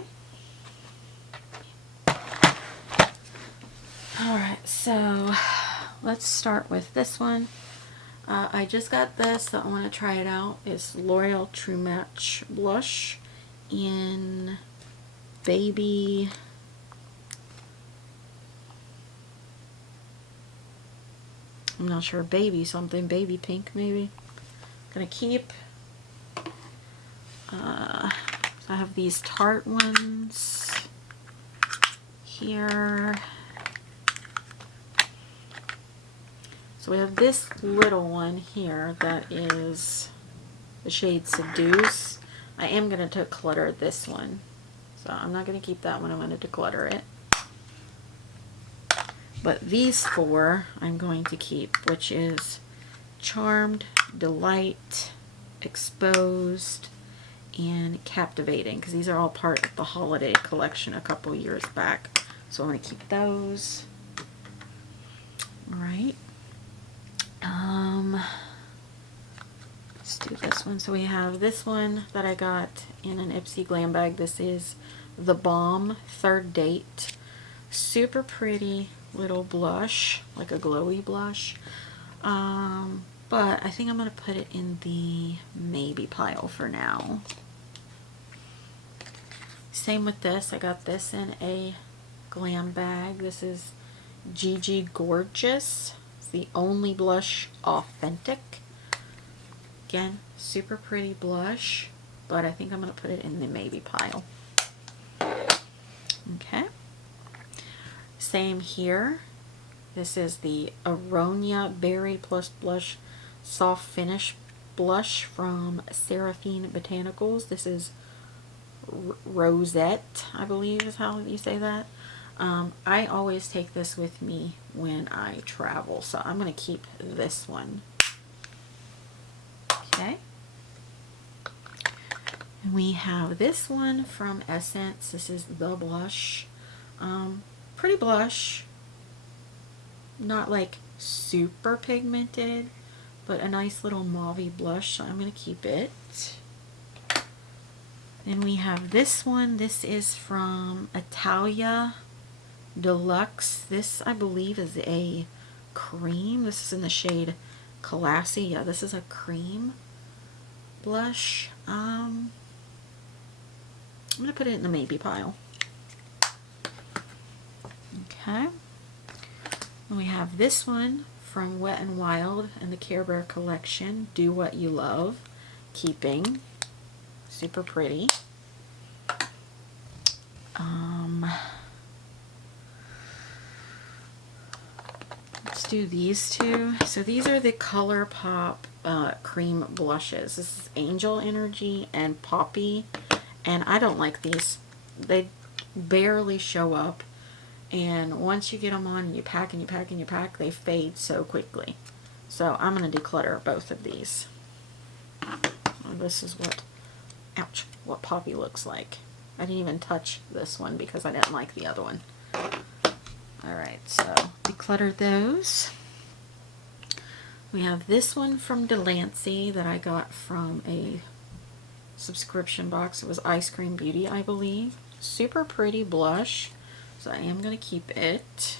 Alright, so let's start with this one. I just got this, so I want to try it out. It's L'Oreal True Match Blush in Baby... I'm not sure, baby something, baby pink maybe. Gonna keep. I have these Tarte ones here. So we have this little one here that is the shade Seduce. I am gonna declutter this one, so I'm not gonna keep that one. I'm gonna declutter it. But these four I'm going to keep, which is Charmed, Delight, Exposed, and Captivating, because these are all part of the holiday collection a couple years back. So I'm going to keep those. All right. Let's do this one. So we have this one that I got in an Ipsy Glam bag. This is The Balm Third Date. Super pretty little blush, like a glowy blush, but I think I'm going to put it in the maybe pile for now. Same with this. I got this in a glam bag. This is Gigi Gorgeous. It's the Only Blush Authentic. Again, super pretty blush, but I think I'm going to put it in the maybe pile. Okay. Same here. This is the Aronia Berry Plus Blush Soft Finish Blush from Seraphine Botanicals. This is Rosette, I believe is how you say that. I always take this with me when I travel, so I'm going to keep this one. Okay. And we have this one from Essence. This is the blush. Pretty blush, not like super pigmented, but a nice little mauve-y blush, so I'm going to keep it. Then we have this one. This is from Italia Deluxe. This, I believe, is a cream. This is in the shade Classy. Yeah, this is a cream blush. I'm going to put it in the maybe pile. Okay, and we have this one from Wet n Wild and the Care Bear collection, Do What You Love, Keeping. Super pretty. Let's do these two. So these are the ColourPop cream blushes. This is Angel Energy and Poppy, and I don't like these. They barely show up. And once you get them on and you pack and you pack and you pack, they fade so quickly. So I'm going to declutter both of these. This is what, ouch, what Poppy looks like. I didn't even touch this one because I didn't like the other one. Alright, so declutter those. We have this one from Delancey that I got from a subscription box. It was Ice Cream Beauty, I believe. Super pretty blush. So I am going to keep it.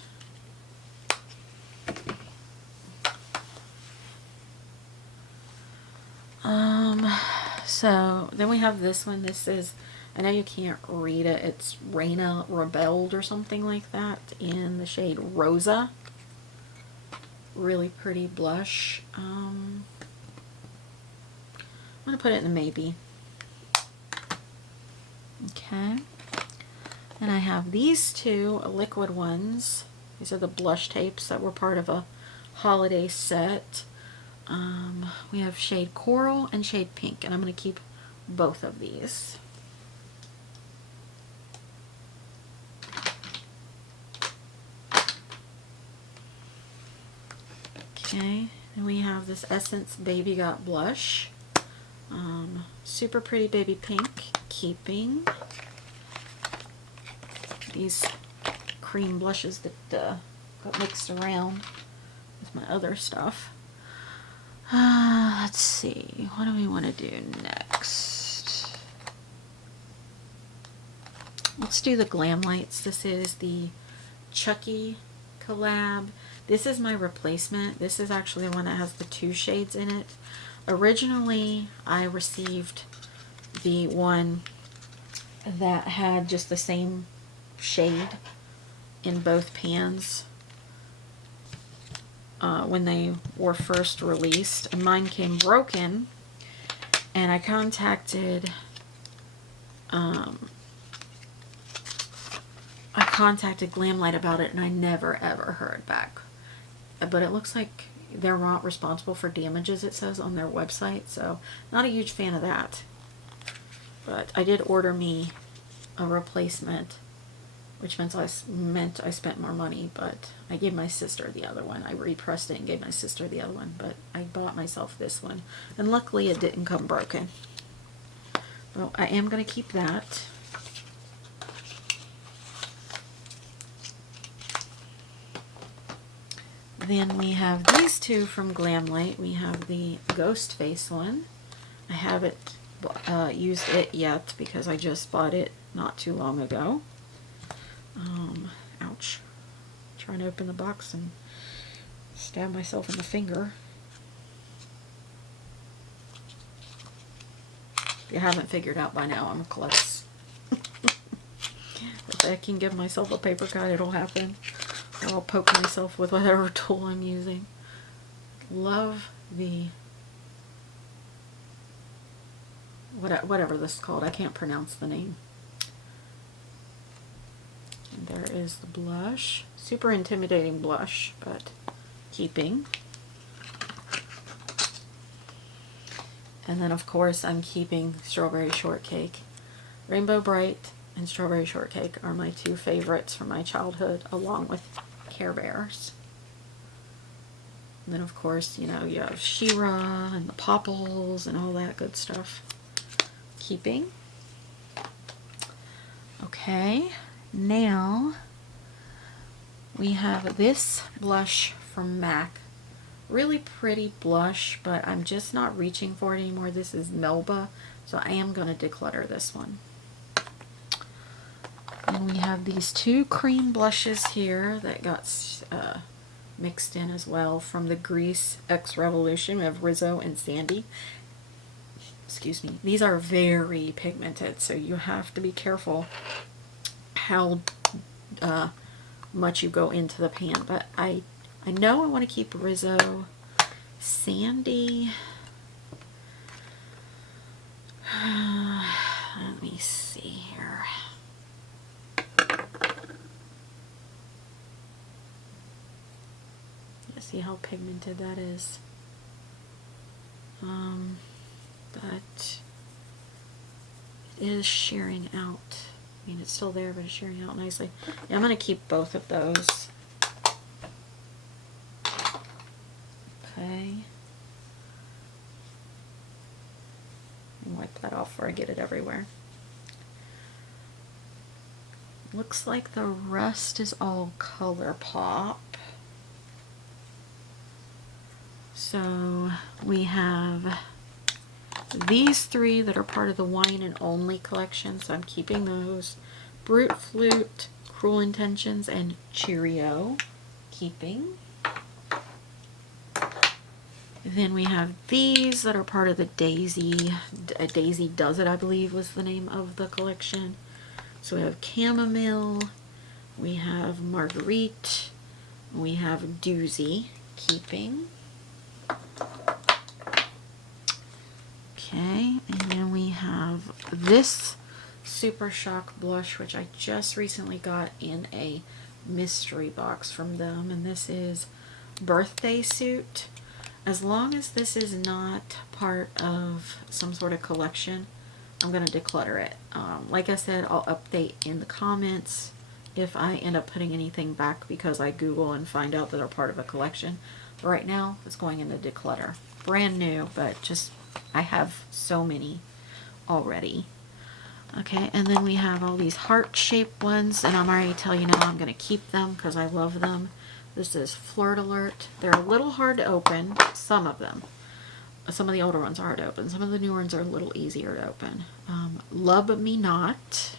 So then we have this one. This is, I know you can't read it. It's Reina Rebelled or something like that in the shade Rosa. Really pretty blush. I'm going to put it in a maybe. Okay. And I have these two liquid ones. These are the blush tapes that were part of a holiday set. We have shade Coral and shade Pink, and I'm going to keep both of these. Okay, and we have this Essence Baby Got blush. Super pretty baby pink. Keeping. These cream blushes that got mixed around with my other stuff. Let's see, what do we want to do next? Let's do the Glam Lights. This is the Chucky collab. This is my replacement. This is actually the one that has the 2 shades in it. Originally, I received the one that had just the same shade in both pans when they were first released, and mine came broken, and I contacted Glamlight about it, and I never ever heard back. But it looks like they're not responsible for damages, it says on their website, so not a huge fan of that. But I did order me a replacement, which meant I spent more money, but I gave my sister the other one. I repressed it and gave my sister the other one, but I bought myself this one, and luckily it didn't come broken. Well, I am going to keep that. Then we have these two from Glamlight. We have the Ghost Face one. I haven't used it yet because I just bought it not too long ago. Ouch. Trying to open the box and stab myself in the finger. If you haven't figured out by now, I'm a klutz. If I can give myself a paper cut, it'll happen. Or I'll poke myself with whatever tool I'm using. Love the... whatever this is called. I can't pronounce the name. And there is the blush. Super intimidating blush, but keeping. And then of course I'm keeping Strawberry Shortcake. Rainbow Bright and Strawberry Shortcake are my 2 favorites from my childhood, along with Care Bears. And then of course, you know, you have She-Ra and the Popples and all that good stuff. Keeping. Okay, now we have this blush from MAC. Really pretty blush, but I'm just not reaching for it anymore. This is Melba, so I am going to declutter this one. And we have these 2 cream blushes here that got mixed in as well from the Grease X Revolution. We have Rizzo and Sandy. Excuse me. These are very pigmented, so you have to be careful how much you go into the pan. But I know I want to keep Rizzo. Sandy. Let me see here. See how pigmented that is. But it is shearing out. I mean, it's still there, but it's shearing out nicely. Yeah, I'm going to keep both of those. Okay. And wipe that off before I get it everywhere. Looks like the rest is all ColourPop. So we have these 3 that are part of the Wine and Only collection, so I'm keeping those. Brute Flute, Cruel Intentions, and Cheerio. Keeping. Then we have these that are part of the Daisy Does It, I believe was the name of the collection. So we have Chamomile, we have Marguerite, we have Doozy. Keeping. Okay, and then we have this Super Shock blush, which I just recently got in a mystery box from them, and this is Birthday Suit. As long as this is not part of some sort of collection, I'm going to declutter it. Like I said, I'll update in the comments if I end up putting anything back because I Google and find out that they're part of a collection. But right now, it's going into Declutter. Brand new, but just, I have so many already. Okay, and then we have all these heart-shaped ones, and I'm already telling you now I'm going to keep them because I love them. This is Flirt Alert. They're a little hard to open, some of them. Some of the older ones are hard to open. Some of the newer ones are a little easier to open. Love Me Not.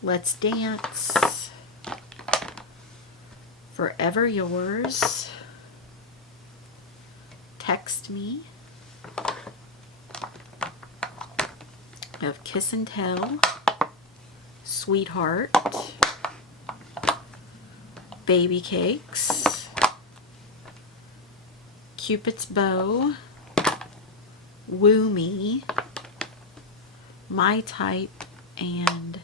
Let's Dance. Forever Yours. Text Me. We have Kiss and Tell. Sweetheart. Baby Cakes. Cupid's Bow. Woo Me. My Type. And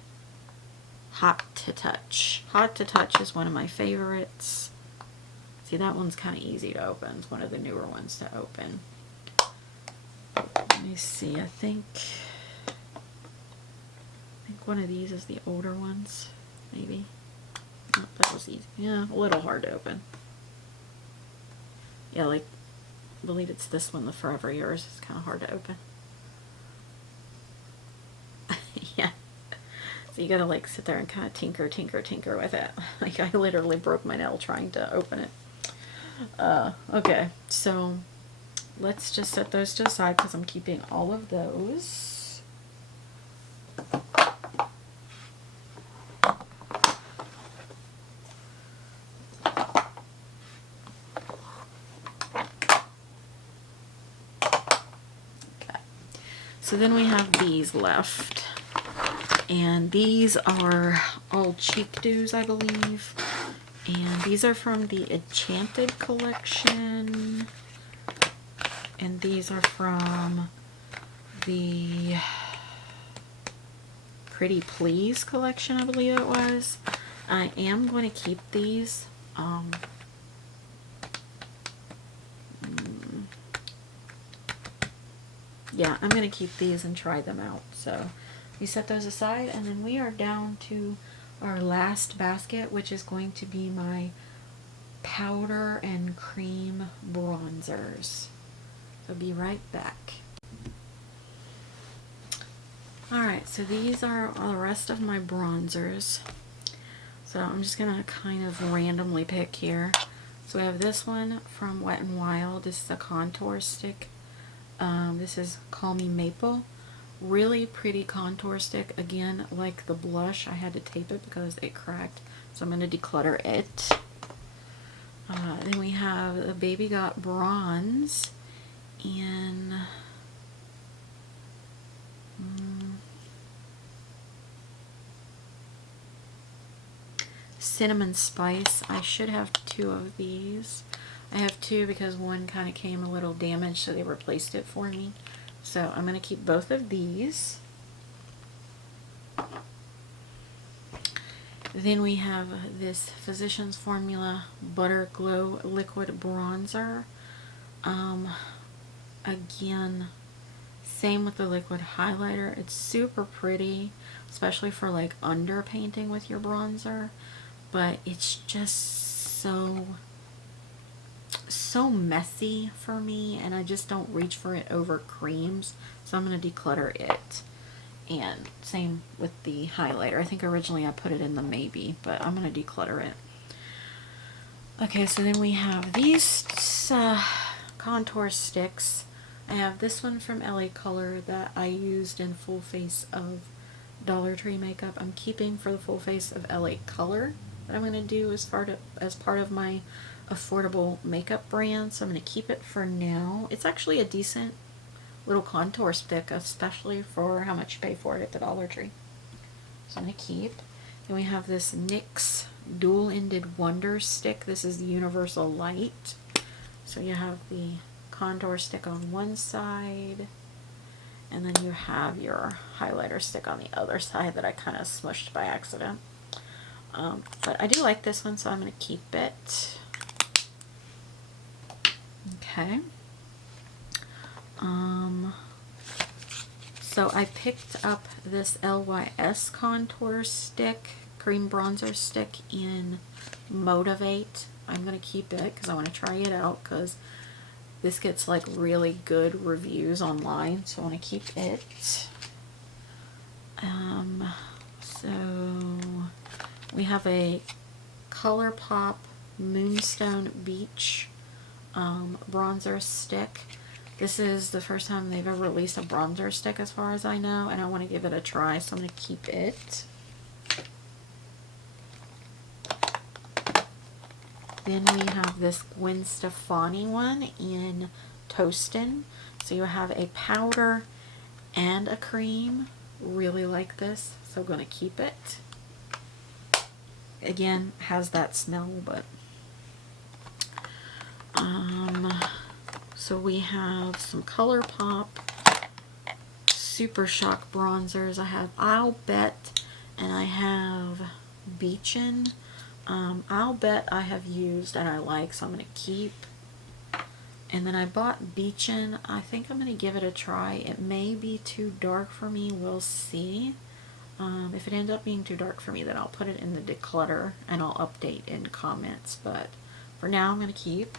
Hot to Touch. Hot to Touch is one of my favorites. See, that one's kind of easy to open. It's one of the newer ones to open. Let me see. I think one of these is the older ones. Maybe. Oh, that was easy. Yeah, a little hard to open. Yeah, like, I believe it's this one, the Forever Yours. It's kind of hard to open. Yeah. So you gotta like sit there and kind of tinker with it. Like I literally broke my nail trying to open it. Okay, so let's just set those to the side because I'm keeping all of those. Okay, so then we have these left. And these are all cheek dews, I believe. And these are from the Enchanted collection. And these are from the Pretty Please collection, I believe it was. I am going to keep these. Yeah, I'm going to keep these and try them out. So we set those aside, and then we are down to our last basket, which is going to be my powder and cream bronzers. I'll be right back. Alright, so these are all the rest of my bronzers. So I'm just going to kind of randomly pick here. So we have this one from Wet n Wild. This is a contour stick. This is Call Me Maple. Really pretty contour stick. Again, like the blush, I had to tape it because it cracked, so I'm going to declutter it. Then we have the Baby Got Bronze in Cinnamon Spice. I should have two of these. I have two because one kind of came a little damaged, so they replaced it for me. So I'm going to keep both of these. Then we have this Physicians Formula Butter Glow Liquid Bronzer. Again, same with the liquid highlighter. It's super pretty, especially for like underpainting with your bronzer. But it's just so messy for me, and I just don't reach for it over creams, so I'm going to declutter it. And same with the highlighter. I think originally I put it in the maybe, but I'm going to declutter it. Okay, so then we have these contour sticks. I have this one from LA Color that I used in Full Face of Dollar Tree makeup. I'm keeping for the Full Face of LA Color that I'm going to do as part of my affordable makeup brand, so I'm going to keep it for now. It's actually a decent little contour stick, especially for how much you pay for it at the Dollar Tree. So I'm going to keep. Then we have this NYX Dual-Ended Wonder Stick. This is the Universal Light. So you have the contour stick on one side, and then you have your highlighter stick on the other side that I kind of smushed by accident. But I do like this one, so I'm going to keep it. Okay. So I picked up this LYS contour stick, cream bronzer stick in Motivate. I'm going to keep it because I want to try it out because this gets like really good reviews online, so I want to keep it. So we have a ColourPop Moonstone Beach bronzer stick. This is the first time they've ever released a bronzer stick as far as I know, and I want to give it a try, so I'm going to keep it. Then we have this Gwen Stefani one in Toastin'. So you have a powder and a cream. Really like this, so I'm going to keep it. Again, has that smell, but so we have some ColourPop Super Shock bronzers. I have I'll Bet and I have Beachin'. I'll Bet I have used and I like, so I'm going to keep. And then I bought Beachin'. I think I'm going to give it a try. It may be too dark for me. We'll see. If it ends up being too dark for me, then I'll put it in the declutter and I'll update in comments. But for now, I'm going to keep.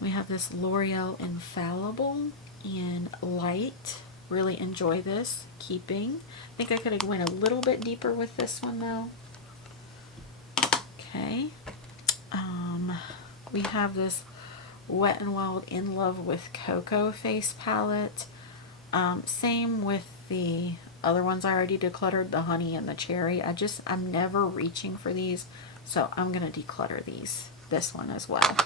We have this L'Oreal Infallible in Light. Really enjoy this. Keeping. I think I could have went a little bit deeper with this one though. Okay. We have this Wet n Wild In Love with Cocoa face palette. Same with the other ones I already decluttered, the honey and the cherry. I'm never reaching for these, so I'm going to declutter this one as well.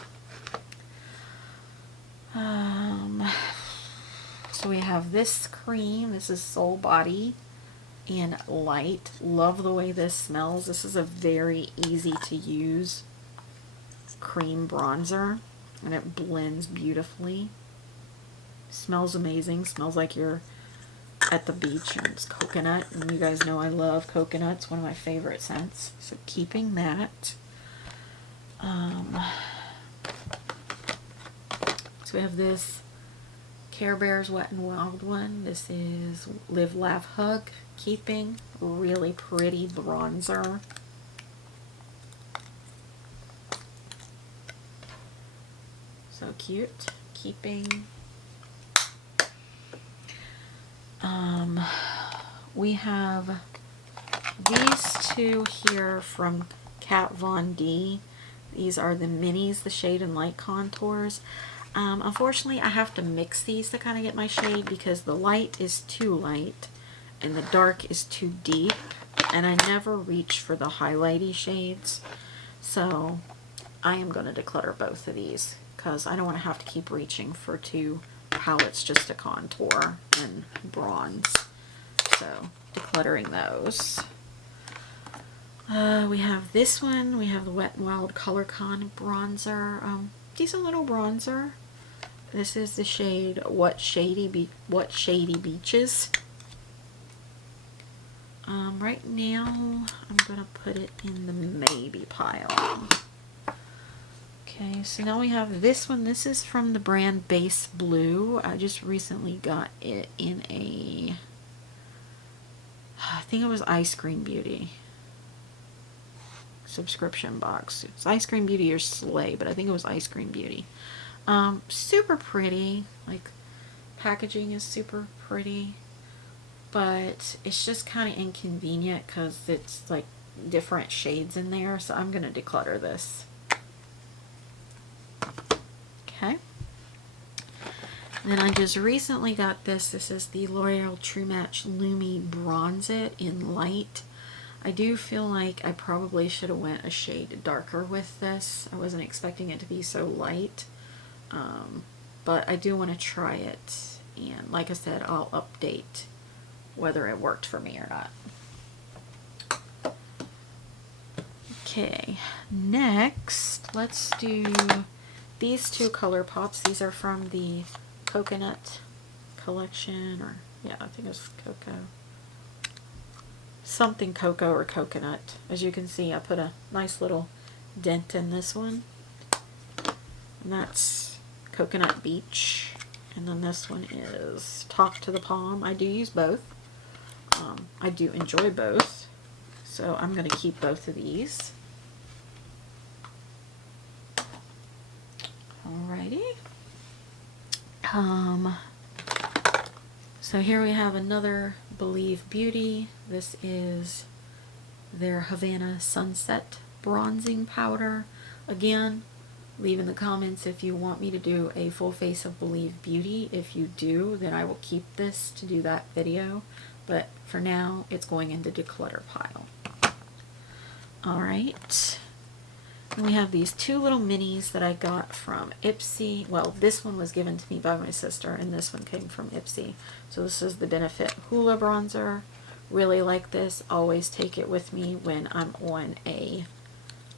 So we have this cream. This is Soul Body in Light. Love the way this smells. This is a very easy to use cream bronzer, and it blends beautifully. Smells amazing. Smells like you're at the beach, and it's coconut, and you guys know I love coconut. It's one of my favorite scents, so keeping that. So we have this Care Bears Wet n Wild one. This is Live Laugh Hug. Keeping. Really pretty bronzer. So cute. Keeping. We have these two here from Kat Von D. These are the minis, the Shade and Light contours. Unfortunately, I have to mix these to kind of get my shade because the light is too light and the dark is too deep, and I never reach for the highlighty shades. So I am going to declutter both of these because I don't want to have to keep reaching for two palettes just to contour and bronze. So decluttering those. We have this one. We have the Wet n Wild ColorCon bronzer. Decent little bronzer. This is the shade What Shady Beaches. Right now, I'm gonna put it in the maybe pile. Okay, so now we have this one. This is from the brand Base Blue. I just recently got it in a, I think it was Ice Cream Beauty subscription box. It's Ice Cream Beauty or Slay, but I think it was Ice Cream Beauty. Super pretty. Like, packaging is super pretty, but it's just kind of inconvenient because it's like different shades in there, so I'm gonna declutter this. Okay. Then I just recently got this. This is the L'Oreal True Match Lumi Bronze It in Light. I do feel like I probably should have went a shade darker with this. I wasn't expecting it to be so light, but I do want to try it, and like I said, I'll update whether it worked for me or not. Okay, next let's do these two ColourPops. These are from the Coconut collection, or yeah, I think it's Cocoa. Something cocoa or coconut. As you can see, I put a nice little dent in this one. And that's Coconut Beach. And then this one is Talk to the Palm. I do use both. I do enjoy both. So I'm going to keep both of these. Alrighty. So here we have another Believe Beauty. This is their Havana Sunset Bronzing Powder. Again, leave in the comments if you want me to do a full face of Believe Beauty. If you do, then I will keep this to do that video. But for now, it's going into declutter pile. Alright. And we have these two little minis that I got from Ipsy. Well, this one was given to me by my sister, and this one came from Ipsy. So this is the Benefit Hoola Bronzer. Really like this. Always take it with me when I'm on a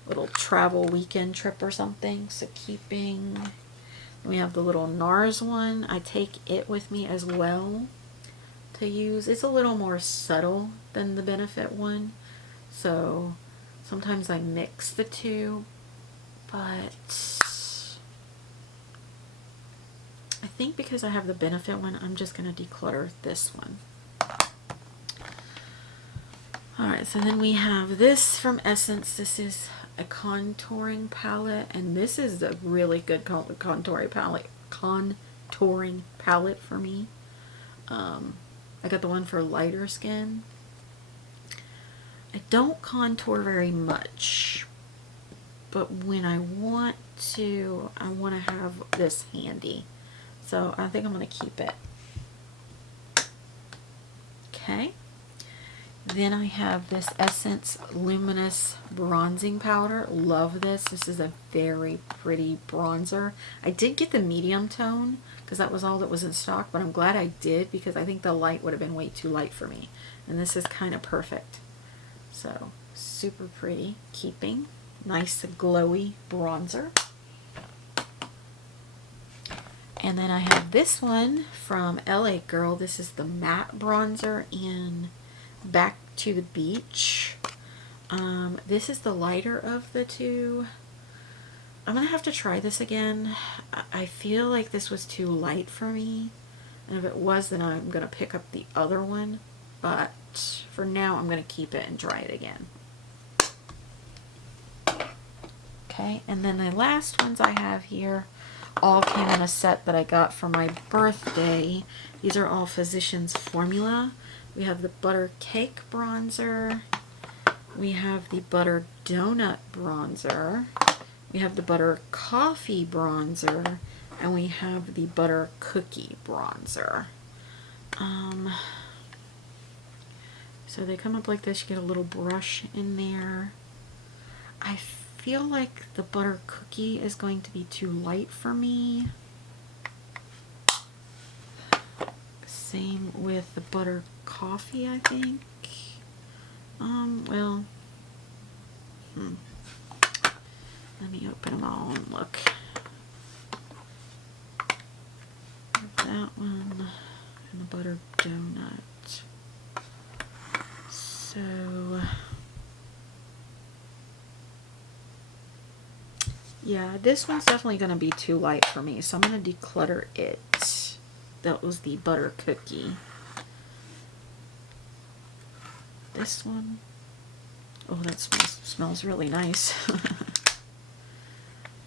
little travel weekend trip or something. So keeping. We have the little NARS one. I take it with me as well to use. It's a little more subtle than the Benefit one. So sometimes I mix the two, but I think because I have the Benefit one, I'm just going to declutter this one. Alright, so then we have this from Essence. This is a contouring palette, and this is a really good contouring palette for me. I got the one for lighter skin. I don't contour very much, but when I want to have this handy. So I think I'm going to keep it. Okay. Then I have this Essence Luminous Bronzing Powder. Love this. This is a very pretty bronzer. I did get the medium tone because that was all that was in stock, but I'm glad I did because I think the light would have been way too light for me. And this is kind of perfect. So, super pretty. Keeping. Nice glowy bronzer. And then I have this one from LA Girl. This is the matte bronzer in Back to the Beach. This is the lighter of the two. I'm gonna have to try this again. I feel like this was too light for me, and if it was, then I'm gonna pick up the other one, but for now I'm gonna keep it and try it again. Okay, and then the last ones I have here all came in a set that I got for my birthday. These are all Physicians Formula. We have the Butter Cake Bronzer. We have the Butter Donut Bronzer. We have the Butter Coffee Bronzer. And we have the Butter Cookie Bronzer. So they come up like this. You get a little brush in there. I feel like the Butter Cookie is going to be too light for me. Same with the Butter Coffee, I think. Well, let me open them all and look. That one and the Butter Donut. So, yeah, this one's definitely going to be too light for me, so I'm going to declutter it. That was the Butter Cookie. This one, oh, that smells really nice.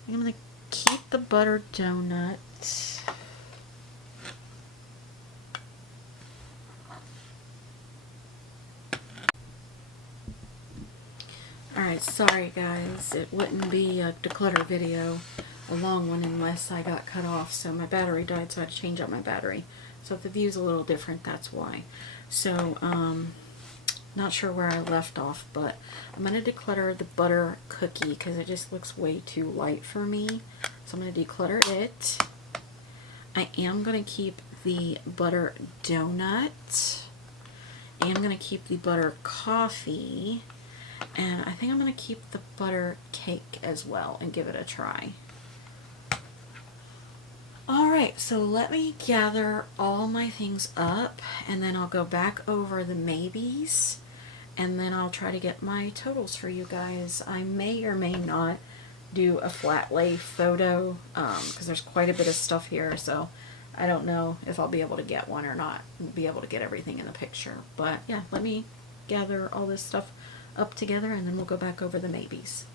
I'm going to keep the Butter Donut. Alright, sorry guys, it wouldn't be a declutter video, a long one, unless I got cut off. So my battery died, so I had to change out my battery. So if the view's a little different, that's why. So, not sure where I left off, but I'm going to declutter the Butter Cookie because it just looks way too light for me. So I'm going to declutter it. I am going to keep the Butter Donut. I am going to keep the Butter Coffee. And I think I'm going to keep the Butter Cake as well and give it a try. Alright, so let me gather all my things up, and then I'll go back over the maybes, and then I'll try to get my totals for you guys. I may or may not do a flat lay photo, because there's quite a bit of stuff here, so I don't know if I'll be able to get one or not, be able to get everything in the picture. But yeah, let me gather all this stuff up together, and then we'll go back over the maybes.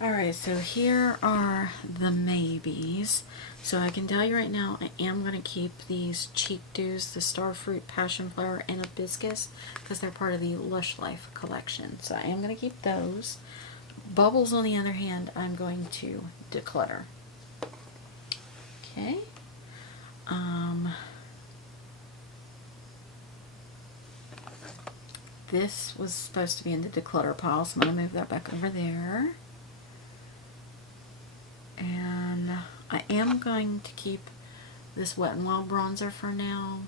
Alright, so here are the maybes. So I can tell you right now, I am going to keep these Cheek Dews, the Starfruit, Passion Flower, and Hibiscus, because they're part of the Lush Life collection. So I am going to keep those. Bubbles, on the other hand, I'm going to declutter. Okay. This was supposed to be in the declutter pile, so I'm going to move that back over there. And I am going to keep this Wet n Wild bronzer for now.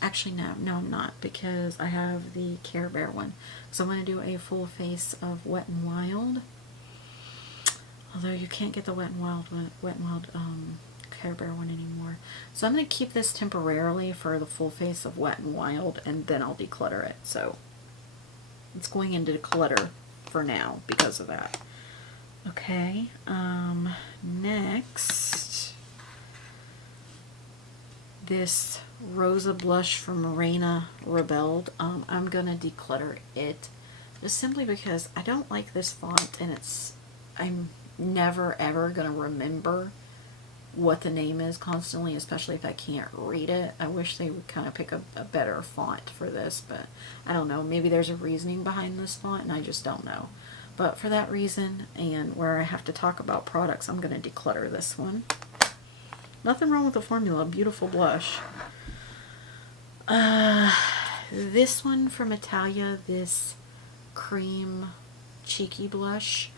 Actually, no, I'm not, because I have the Care Bear one. So I'm going to do a full face of Wet n Wild. Although you can't get the Wet n Wild Care Bear one anymore. So I'm going to keep this temporarily for the full face of Wet n Wild, and then I'll declutter it. So it's going into declutter for now because of that. Okay, next, this Rosa blush from Reina Rebelled. I'm going to declutter it just simply because I don't like this font, and I'm never ever going to remember what the name is constantly, especially if I can't read it. I wish they would kind of pick a better font for this, but I don't know. Maybe there's a reasoning behind this font, and I just don't know. But for that reason, and where I have to talk about products, I'm going to declutter this one. Nothing wrong with the formula. Beautiful blush. This one from Italia, this cream cheeky blush,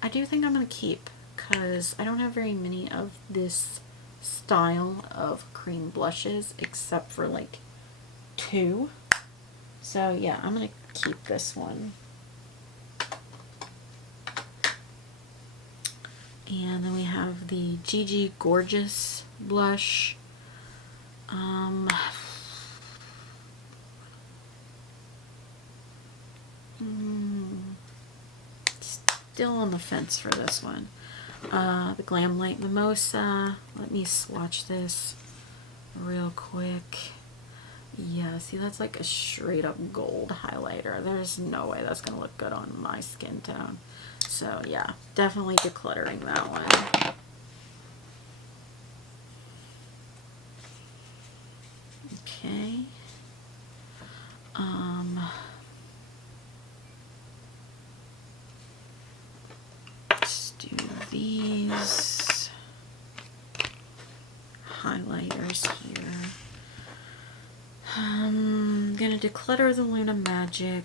I do think I'm going to keep, because I don't have very many of this style of cream blushes, except for like 2. So yeah, I'm going to keep this one. And then we have the Gigi Gorgeous blush. Still on the fence for this one. The Glam Light Mimosa. Let me swatch this real quick. Yeah, see, that's like a straight up gold highlighter. There's no way that's going to look good on my skin tone. So yeah, definitely decluttering that one. Okay. Let's do these highlighters here. I'm gonna declutter the Luna Magic.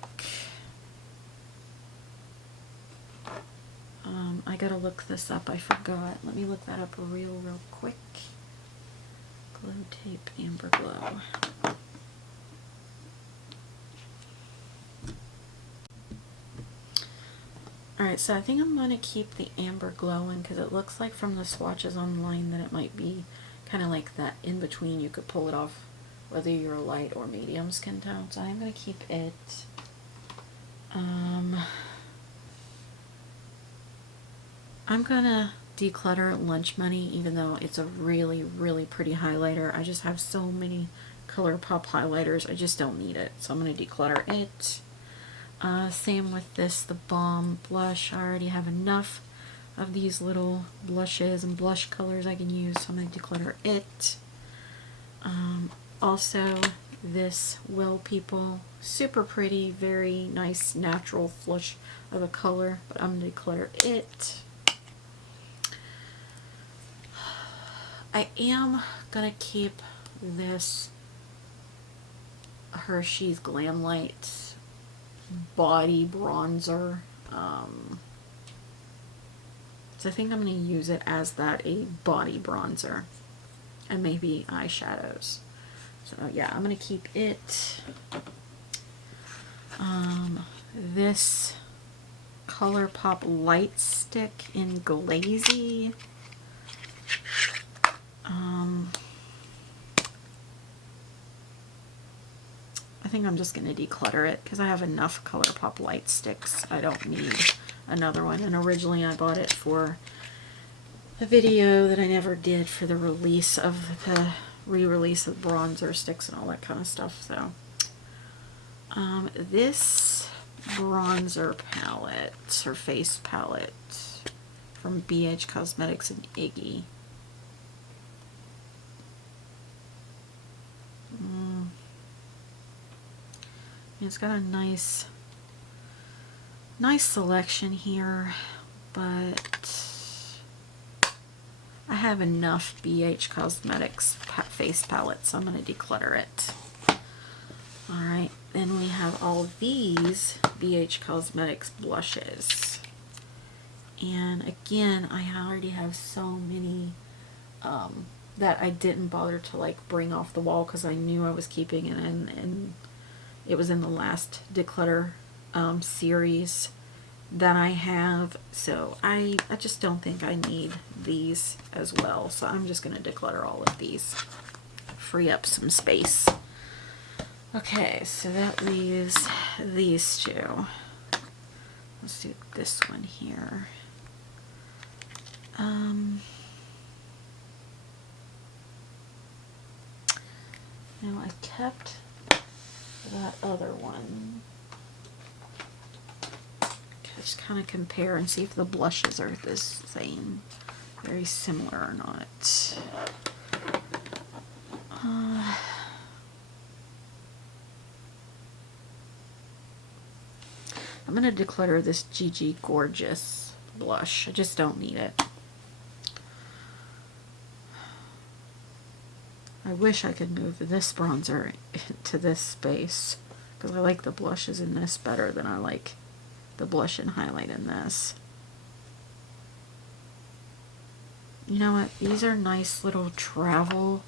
I gotta look this up. I forgot. Let me look that up real quick. Glow Tape Amber Glow. Alright, so I think I'm going to keep the Amber Glow one, because it looks like from the swatches online that it might be kind of like that in between. You could pull it off whether you're a light or medium skin tone. So I'm going to keep it. I'm going to declutter Lunch Money, even though it's a really pretty highlighter. I just have so many ColourPop highlighters, I just don't need it. So I'm going to declutter it. Same with this, the Balm blush. I already have enough of these little blushes and blush colors I can use, so I'm going to declutter it. Also, this Well People, super pretty, very nice natural flush of a color, but I'm going to declutter it. I am going to keep this Hershey's Glam Light body bronzer. So I think I'm going to use it as a body bronzer, and maybe eyeshadows. So yeah, I'm going to keep it. This ColourPop Light Stick in Glazy. I think I'm just going to declutter it because I have enough ColourPop light sticks. I don't need another one. And originally I bought it for a video that I never did for the release of the re-release of bronzer sticks and all that kind of stuff. So this bronzer palette, or face palette, from BH Cosmetics and Iggy. It's got a nice selection here, but I have enough BH Cosmetics face palette, so I'm going to declutter it. Alright, then we have all these BH Cosmetics blushes. And again, I already have so many that I didn't bother to like bring off the wall because I knew I was keeping it in, and it was in the last Declutter series that I have. So I just don't think I need these as well. So I'm just going to declutter all of these. Free up some space. Okay, so that leaves these two. Let's do this one here. Now I kept that other one. Just kind of compare and see if the blushes are the same, very similar or not. I'm going to declutter this Gigi Gorgeous blush. I just don't need it. I wish I could move this bronzer into this space, because I like the blushes in this better than I like the blush and highlight in this. You know what? These are nice little travel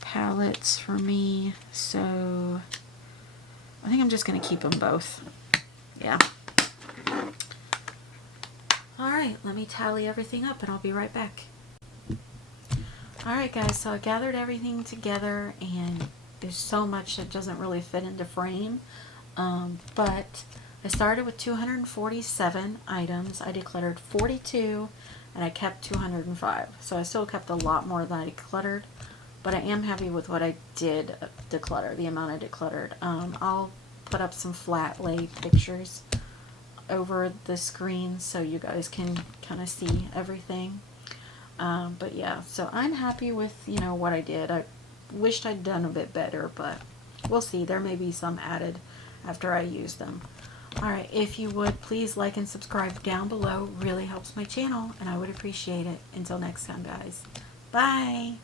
palettes for me, so I think I'm just going to keep them both. Yeah. Alright, let me tally everything up and I'll be right back. Alright guys, so I gathered everything together, and there's so much that doesn't really fit into frame, but I started with 247 items. I decluttered 42 and I kept 205, so I still kept a lot more than I decluttered, but I am happy with what I did declutter, the amount I decluttered. I'll put up some flat lay pictures over the screen so you guys can kind of see everything. But yeah, so I'm happy with, you know, what I did. I wished I'd done a bit better, but we'll see. There may be some added after I use them. Alright, if you would, please like and subscribe down below. Really helps my channel, and I would appreciate it. Until next time, guys. Bye!